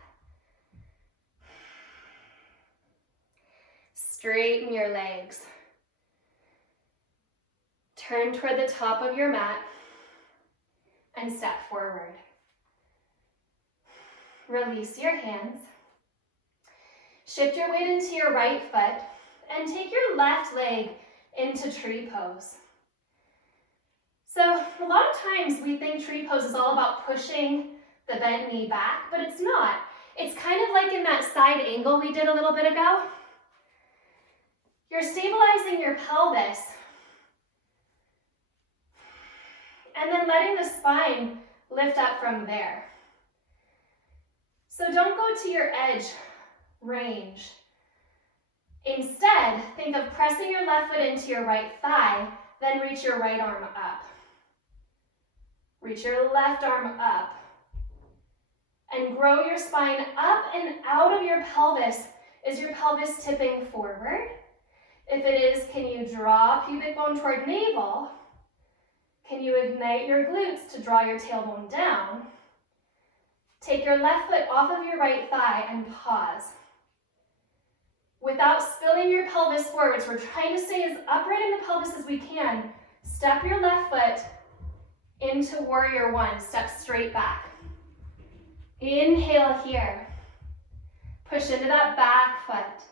Straighten your legs. Turn toward the top of your mat and step forward. Release your hands. Shift your weight into your right foot and take your left leg into tree pose. So a lot of times we think tree pose is all about pushing the bent knee back, but it's not. It's kind of like in that side angle we did a little bit ago. You're stabilizing your pelvis and then letting the spine lift up from there. So don't go to your edge range. Instead, think of pressing your left foot into your right thigh, then reach your right arm up. Reach your left arm up. And grow your spine up and out of your pelvis. Is your pelvis tipping forward? If it is, can you draw pubic bone toward navel? Can you ignite your glutes to draw your tailbone down? Take your left foot off of your right thigh and pause. Without spilling your pelvis forwards, we're trying to stay as upright in the pelvis as we can. Step your left foot into warrior one. Step straight back. Inhale here. Push into that back foot.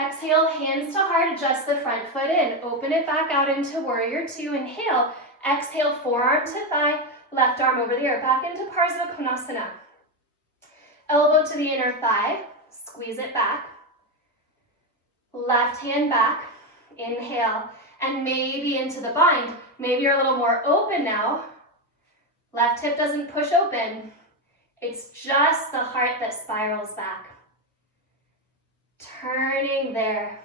Exhale, hands to heart, adjust the front foot in. Open it back out into warrior two. Inhale. Exhale, forearm to thigh, left arm over the ear. Back into Parsva Konasana. Elbow to the inner thigh. Squeeze it back. Left hand back. Inhale. And maybe into the bind. Maybe you're a little more open now. Left hip doesn't push open. It's just the heart that spirals back. Turning there.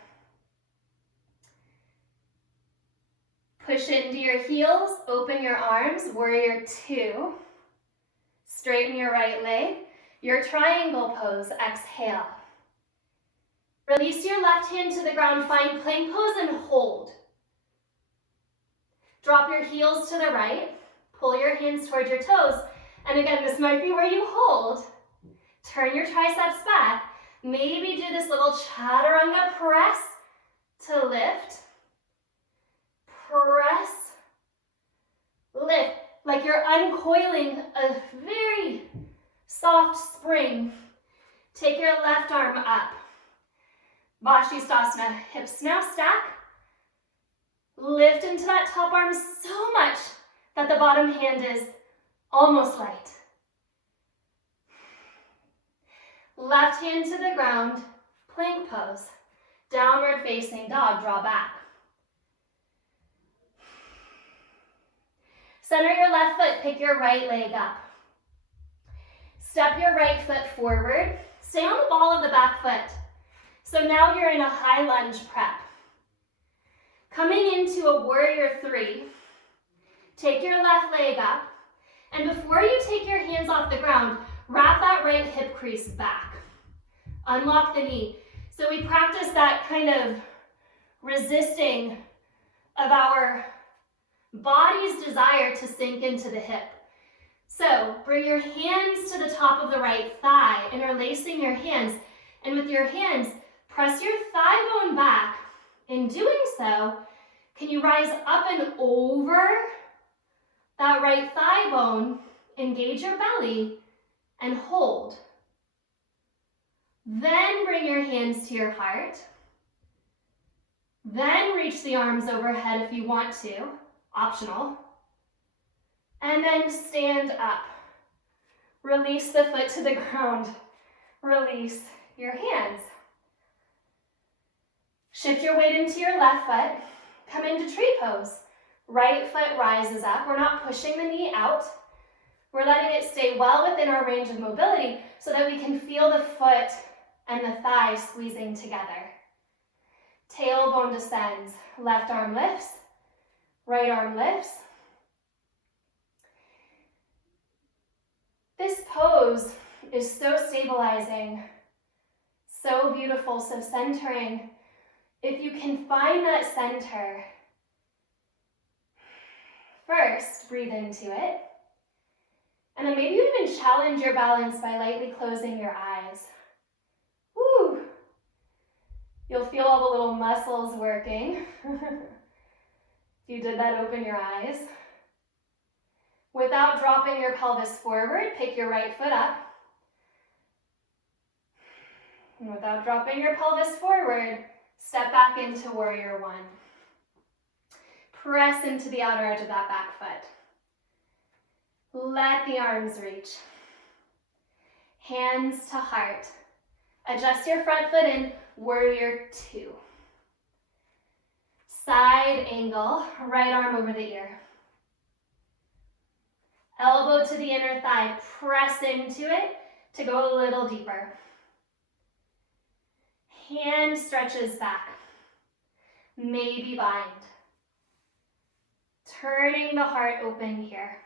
Push into your heels. Open your arms. Warrior two. Straighten your right leg. Your triangle pose. Exhale. Release your left hand to the ground. Find plank pose and hold. Drop your heels to the right. Pull your hands towards your toes. And again, this might be where you hold. Turn your triceps back. Maybe do this little chaturanga press to lift. Press. Lift. Like you're uncoiling a very soft spring. Take your left arm up. Vashisthasana. Hips now stack. Lift into that top arm so much that the bottom hand is almost light. Left hand to the ground, plank pose. Downward facing dog, draw back. Center your left foot, pick your right leg up. Step your right foot forward. Stay on the ball of the back foot. So now you're in a high lunge prep. Coming into a warrior three, take your left leg up, and before you take your hands off the ground, wrap that right hip crease back. Unlock the knee. So we practice that kind of resisting of our body's desire to sink into the hip. So bring your hands to the top of the right thigh, interlacing your hands. And with your hands, press your thigh bone back. In doing so, can you rise up and over that right thigh bone, engage your belly, and hold. Then bring your hands to your heart. Then reach the arms overhead if you want to, optional. And then stand up. Release the foot to the ground. Release your hands. Shift your weight into your left foot. Come into tree pose. Right foot rises up. We're not pushing the knee out. We're letting it stay well within our range of mobility so that we can feel the foot and the thigh squeezing together. Tailbone descends. Left arm lifts. Right arm lifts. This pose is so stabilizing, so beautiful, so centering. If you can find that center, first breathe into it, and then maybe you even challenge your balance by lightly closing your eyes. Woo! You'll feel all the little muscles working. If you did that, open your eyes. Without dropping your pelvis forward, pick your right foot up. And without dropping your pelvis forward, step back into warrior one. Press into the outer edge of that back foot. Let the arms reach. Hands to heart. Adjust your front foot in, warrior two. Side angle, right arm over the ear. Elbow to the inner thigh, press into it to go a little deeper. Hand stretches back, maybe bind. Turning the heart open here.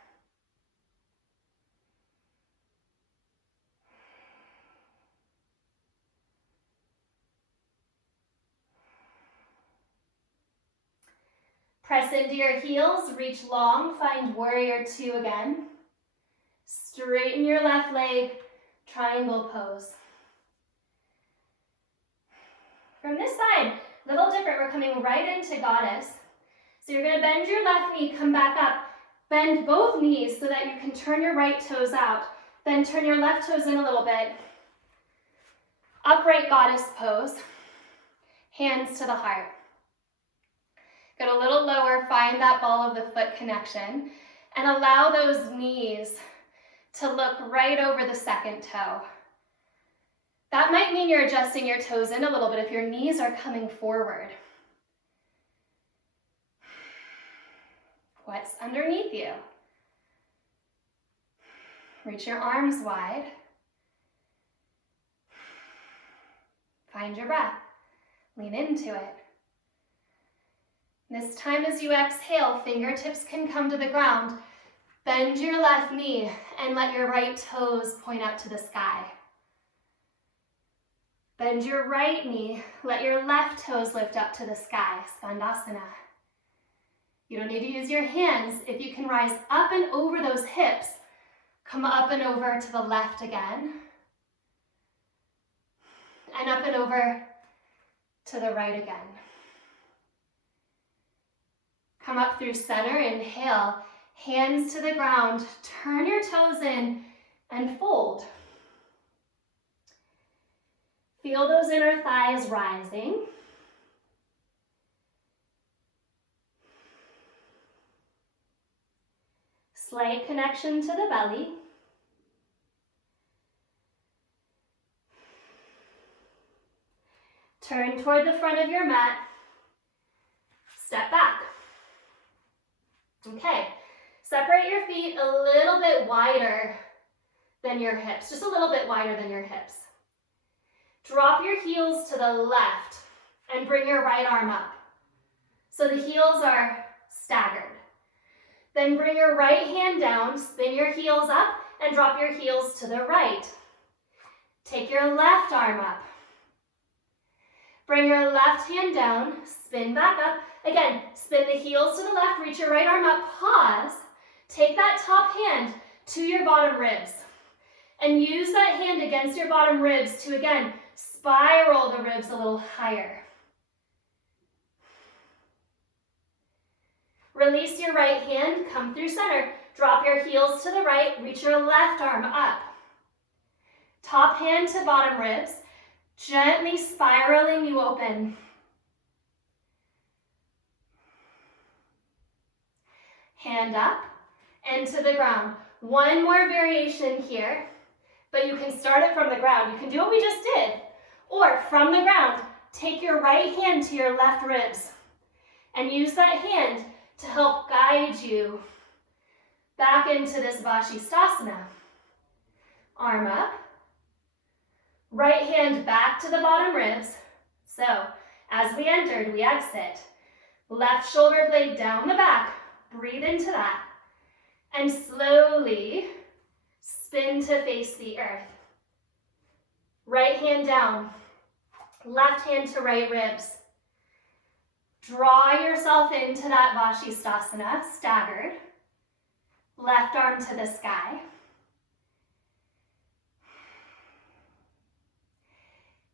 Press into your heels, reach long, find warrior two again. Straighten your left leg, triangle pose. From this side, a little different, we're coming right into goddess. So you're gonna bend your left knee, come back up, bend both knees so that you can turn your right toes out, then turn your left toes in a little bit. Upright goddess pose, hands to the heart. Get a little lower, find that ball of the foot connection, and allow those knees to look right over the second toe. That might mean you're adjusting your toes in a little bit if your knees are coming forward. What's underneath you? Reach your arms wide. Find your breath. Lean into it. This time as you exhale, fingertips can come to the ground. Bend your left knee and let your right toes point up to the sky. Bend your right knee, let your left toes lift up to the sky, Sandasana. You don't need to use your hands. If you can rise up and over those hips, come up and over to the left again. And up and over to the right again. Come up through center, inhale, hands to the ground, turn your toes in and fold. Feel those inner thighs rising. Slight connection to the belly. Turn toward the front of your mat. Step back. Okay, separate your feet a little bit wider than your hips, just a little bit wider than your hips. Drop your heels to the left and bring your right arm up. So the heels are staggered. Then bring your right hand down, spin your heels up, and drop your heels to the right. Take your left arm up. Bring your left hand down, spin back up. Again, spin the heels to the left, reach your right arm up, pause. Take that top hand, to your bottom ribs. And use that hand against your bottom ribs to, again, spiral the ribs a little higher. Release your right hand, come through center. Drop your heels to the right, reach your left arm up. Top hand to bottom ribs, gently spiraling you open. Hand up and to the ground. One more variation here, but you can start it from the ground. You can do what we just did, or from the ground, take your right hand to your left ribs and use that hand to help guide you back into this Sandasana. Arm up, right hand back to the bottom ribs. So as we entered, we exit. Left shoulder blade down the back, breathe into that, and slowly spin to face the earth. Right hand down, left hand to right ribs. Draw yourself into that Sandasana, staggered. Left arm to the sky.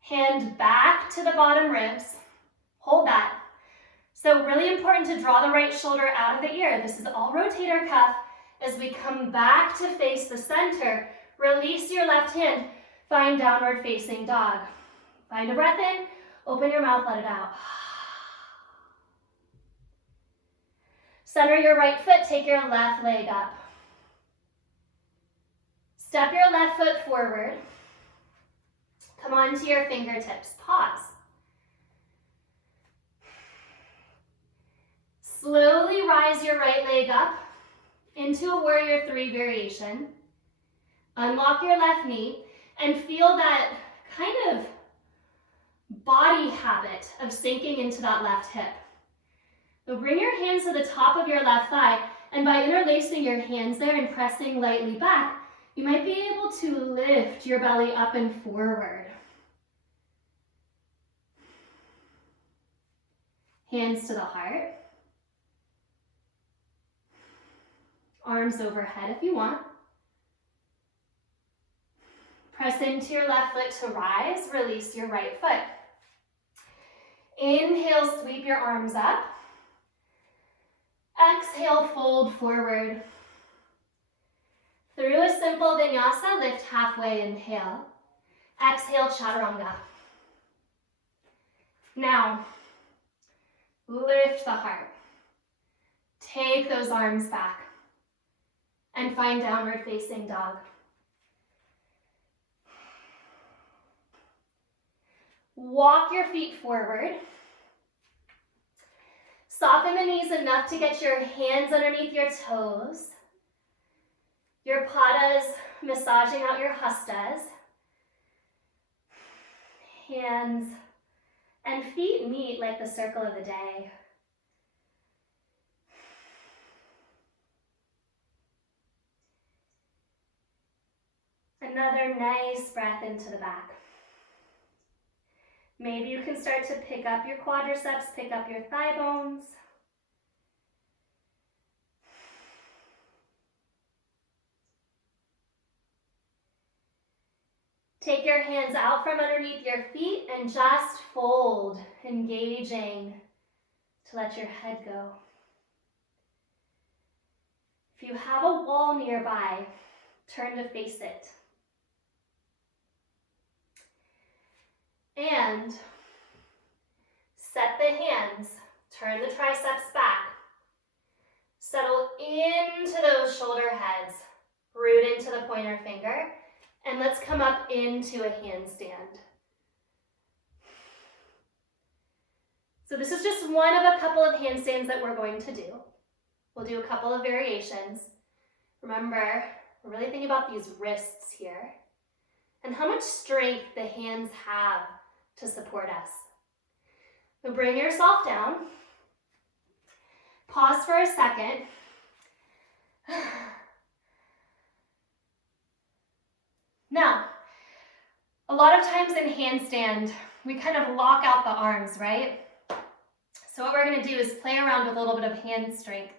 Hand back to the bottom ribs. Hold that. So really important to draw the right shoulder out of the ear. This is all rotator cuff. As we come back to face the center, release your left hand. Find downward facing dog. Find a breath in, open your mouth, let it out. Center your right foot, take your left leg up. Step your left foot forward. Come onto your fingertips, pause. Slowly rise your right leg up into a warrior three variation. Unlock your left knee and feel that kind of body habit of sinking into that left hip. So bring your hands to the top of your left thigh, and by interlacing your hands there and pressing lightly back, you might be able to lift your belly up and forward. Hands to the heart. Arms overhead if you want. Press into your left foot to rise, release your right foot. Inhale, sweep your arms up. Exhale, fold forward. Through a simple vinyasa, lift halfway, inhale. Exhale, Chaturanga. Now, lift the heart. Take those arms back and find downward facing dog. Walk your feet forward. Soften the knees enough to get your hands underneath your toes. Your padas massaging out your hastas. Hands and feet meet like the circle of the day. Another nice breath into the back. Maybe you can start to pick up your quadriceps, pick up your thigh bones. Take your hands out from underneath your feet and just fold, engaging to let your head go. If you have a wall nearby, turn to face it. And set the hands, turn the triceps back. Settle into those shoulder heads, root into the pointer finger, and let's come up into a handstand. So this is just one of a couple of handstands that we're going to do. We'll do a couple of variations. Remember, we're really thinking about these wrists here and how much strength the hands have to support us. So bring yourself down. Pause for a second. Now, a lot of times in handstand, we kind of lock out the arms, right? So what we're going to do is play around with a little bit of hand strength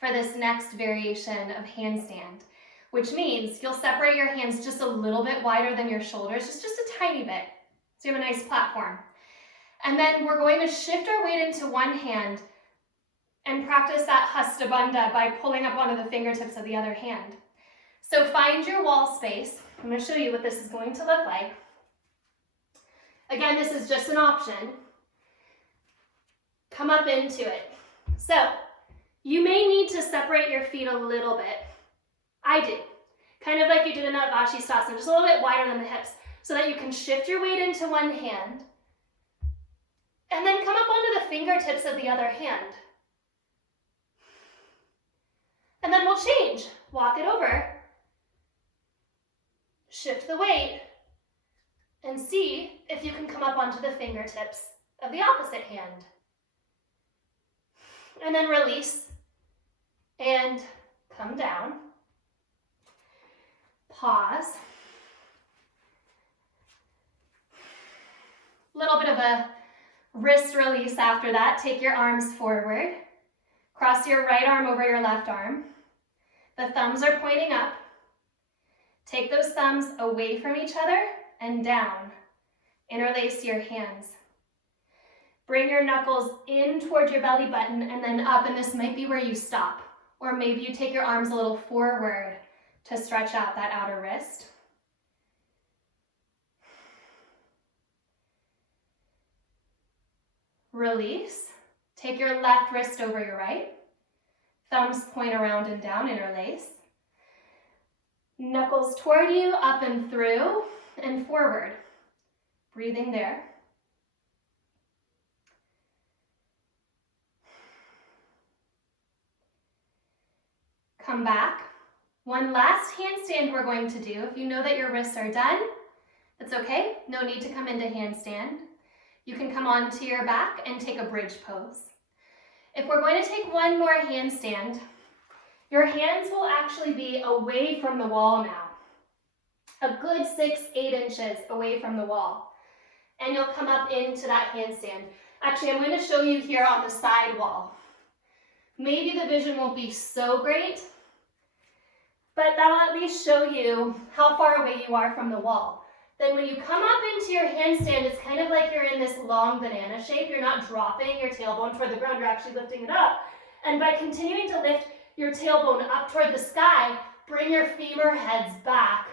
for this next variation of handstand. which means you'll separate your hands just a little bit wider than your shoulders, just a tiny bit. So you have a nice platform. And then we're going to shift our weight into one hand and practice that Hasta Bandha by pulling up onto the fingertips of the other hand. So find your wall space. I'm going to show you what this is going to look like. Again, this is just an option. Come up into it. So you may need to separate your feet a little bit. I do. Kind of like you did in that Vashisthasana, just a little bit wider than the hips, so that you can shift your weight into one hand and then come up onto the fingertips of the other hand. And then we'll change. Walk it over, shift the weight, and see if you can come up onto the fingertips of the opposite hand. And then release and come down. Pause. A little bit of a wrist release after that. Take your arms forward. Cross your right arm over your left arm. The thumbs are pointing up. Take those thumbs away from each other and down. Interlace your hands. Bring your knuckles in toward your belly button and then up, and this might be where you stop. Or maybe you take your arms a little forward to stretch out that outer wrist. Release. Take your left wrist over your right. Thumbs point around and down, interlace. Knuckles toward you, up and through, and forward. Breathing there. Come back. One last handstand we're going to do. If you know that your wrists are done, that's okay. No need to come into handstand. You can come onto your back and take a bridge pose. If we're going to take one more handstand, your hands will actually be away from the wall now. A good 6-8 inches away from the wall. And you'll come up into that handstand. Actually, I'm going to show you here on the side wall. Maybe the vision won't be so great, but that'll at least show you how far away you are from the wall. Then when you come up into your handstand, it's kind of like you're in this long banana shape. You're not dropping your tailbone toward the ground, you're actually lifting it up. And by continuing to lift your tailbone up toward the sky, bring your femur heads back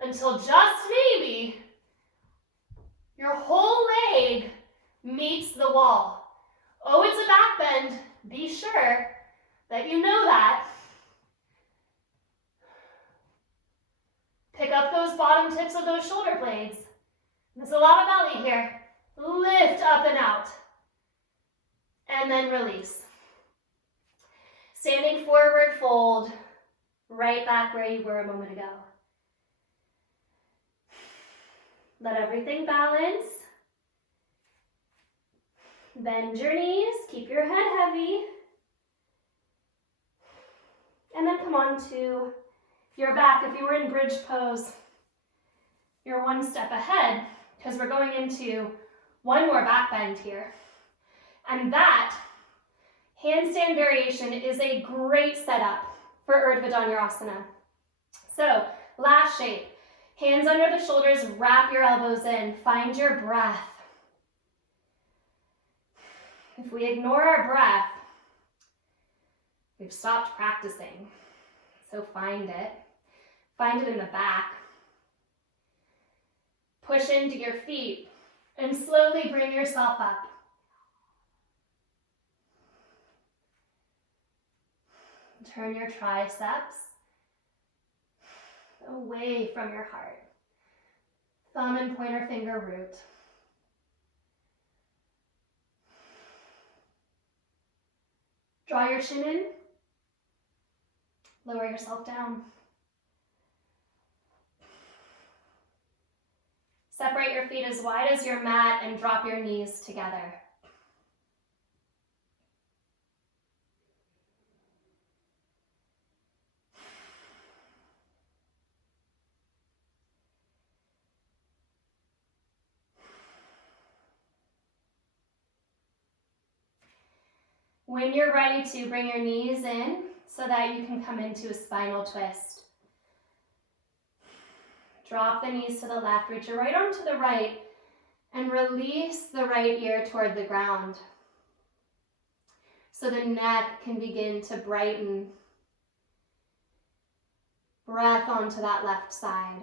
until just maybe your whole leg meets the wall. Oh, it's a back bend. Be sure that you know that. Pick up those bottom tips of those shoulder blades. There's a lot of belly here. Lift up and out. And then release. Standing forward, fold. Right back where you were a moment ago. Let everything balance. Bend your knees. Keep your head heavy. And then come on to your back. If you were in bridge pose, you're one step ahead because we're going into one more back bend here. And that handstand variation is a great setup for Urdhva Dhanurasana. So, last shape. Hands under the shoulders, wrap your elbows in, find your breath. If we ignore our breath, we've stopped practicing. So find it. Find it in the back. Push into your feet and slowly bring yourself up. Turn your triceps away from your heart. Thumb and pointer finger root. Draw your chin in. Lower yourself down. Separate your feet as wide as your mat and drop your knees together. When you're ready to, bring your knees in so that you can come into a spinal twist. Drop the knees to the left, reach your right arm to the right, and release the right ear toward the ground. So the neck can begin to brighten. Breath onto that left side.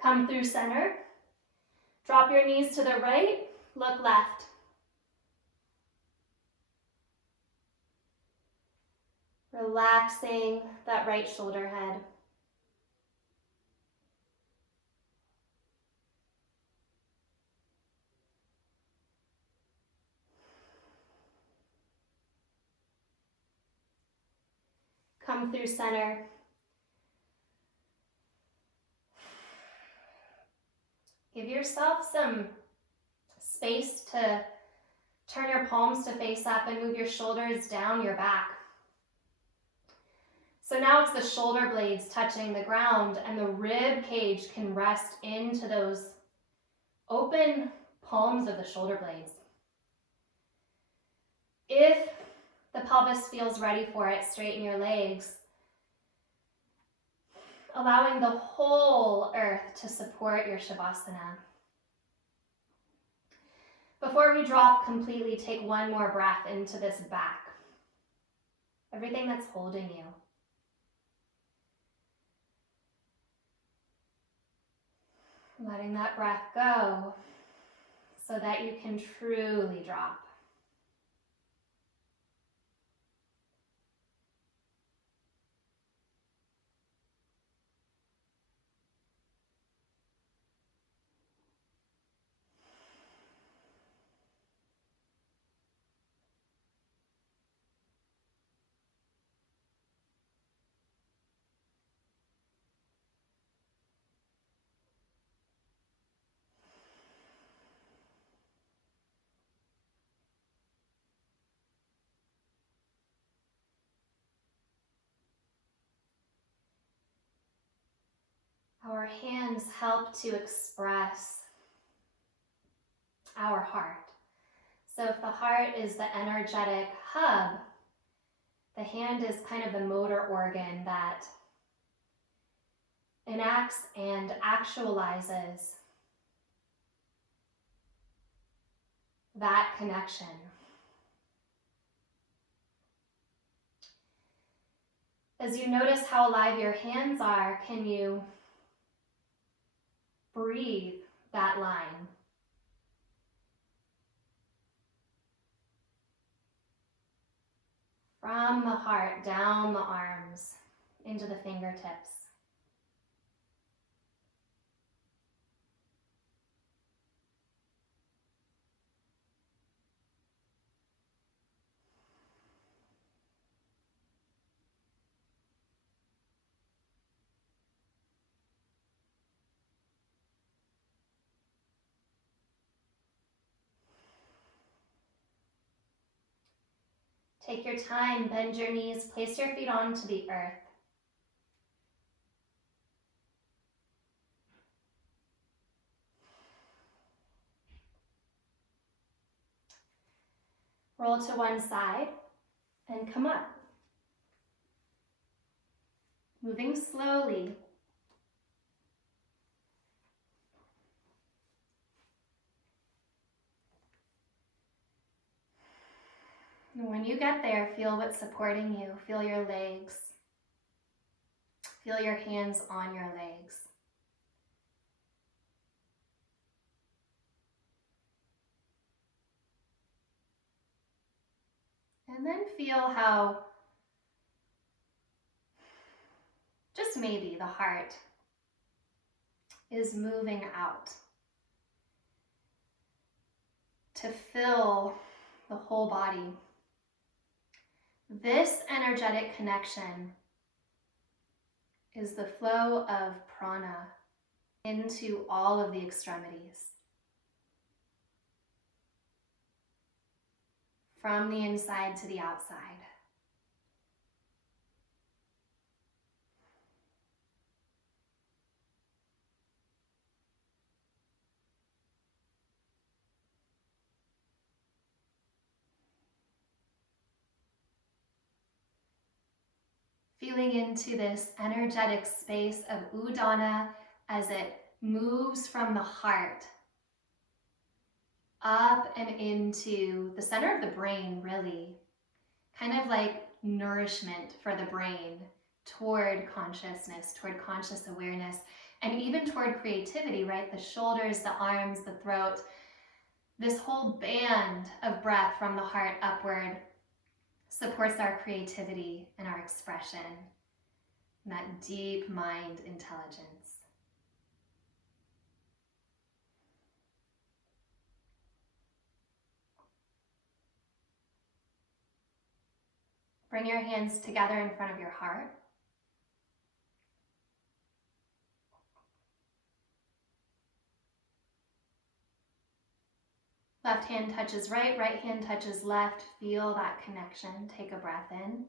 Come through center. Drop your knees to the right, look left. Relaxing that right shoulder head. Come through center. Give yourself some space to turn your palms to face up and move your shoulders down your back. So now it's the shoulder blades touching the ground and the rib cage can rest into those open palms of the shoulder blades. If the pelvis feels ready for it, straighten your legs, allowing the whole earth to support your Shavasana. Before we drop completely, take one more breath into this back. Everything that's holding you. Letting that breath go so that you can truly drop. Our hands help to express our heart. So if the heart is the energetic hub, the hand is kind of the motor organ that enacts and actualizes that connection. As you notice how alive your hands are, can you breathe that line? From the heart, down the arms, into the fingertips. Take your time, bend your knees, place your feet onto the earth. Roll to one side and come up. Moving slowly. And when you get there, feel what's supporting you. Feel your legs. Feel your hands on your legs. And then feel how, just maybe, the heart is moving out to fill the whole body. This energetic connection is the flow of prana into all of the extremities. From the inside to the outside. Feeling into this energetic space of Udana as it moves from the heart up and into the center of the brain, really. Kind of like nourishment for the brain toward consciousness, toward conscious awareness, and even toward creativity, right? The shoulders, the arms, the throat, this whole band of breath from the heart upward supports our creativity and our expression, and that deep mind intelligence. Bring your hands together in front of your heart. Left hand touches right, right hand touches left. Feel that connection. Take a breath in.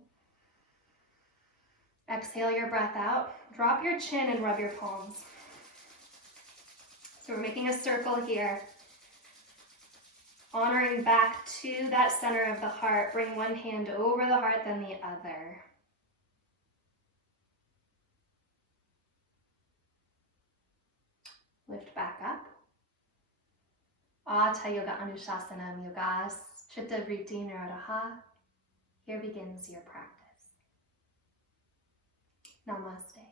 Exhale your breath out. Drop your chin and rub your palms. So we're making a circle here. Honoring back to that center of the heart. Bring one hand over the heart, then the other. Lift back up. Ata Yoga Anushasanam Yogas, Chitta Vritti Nirodha. Here begins your practice. Namaste.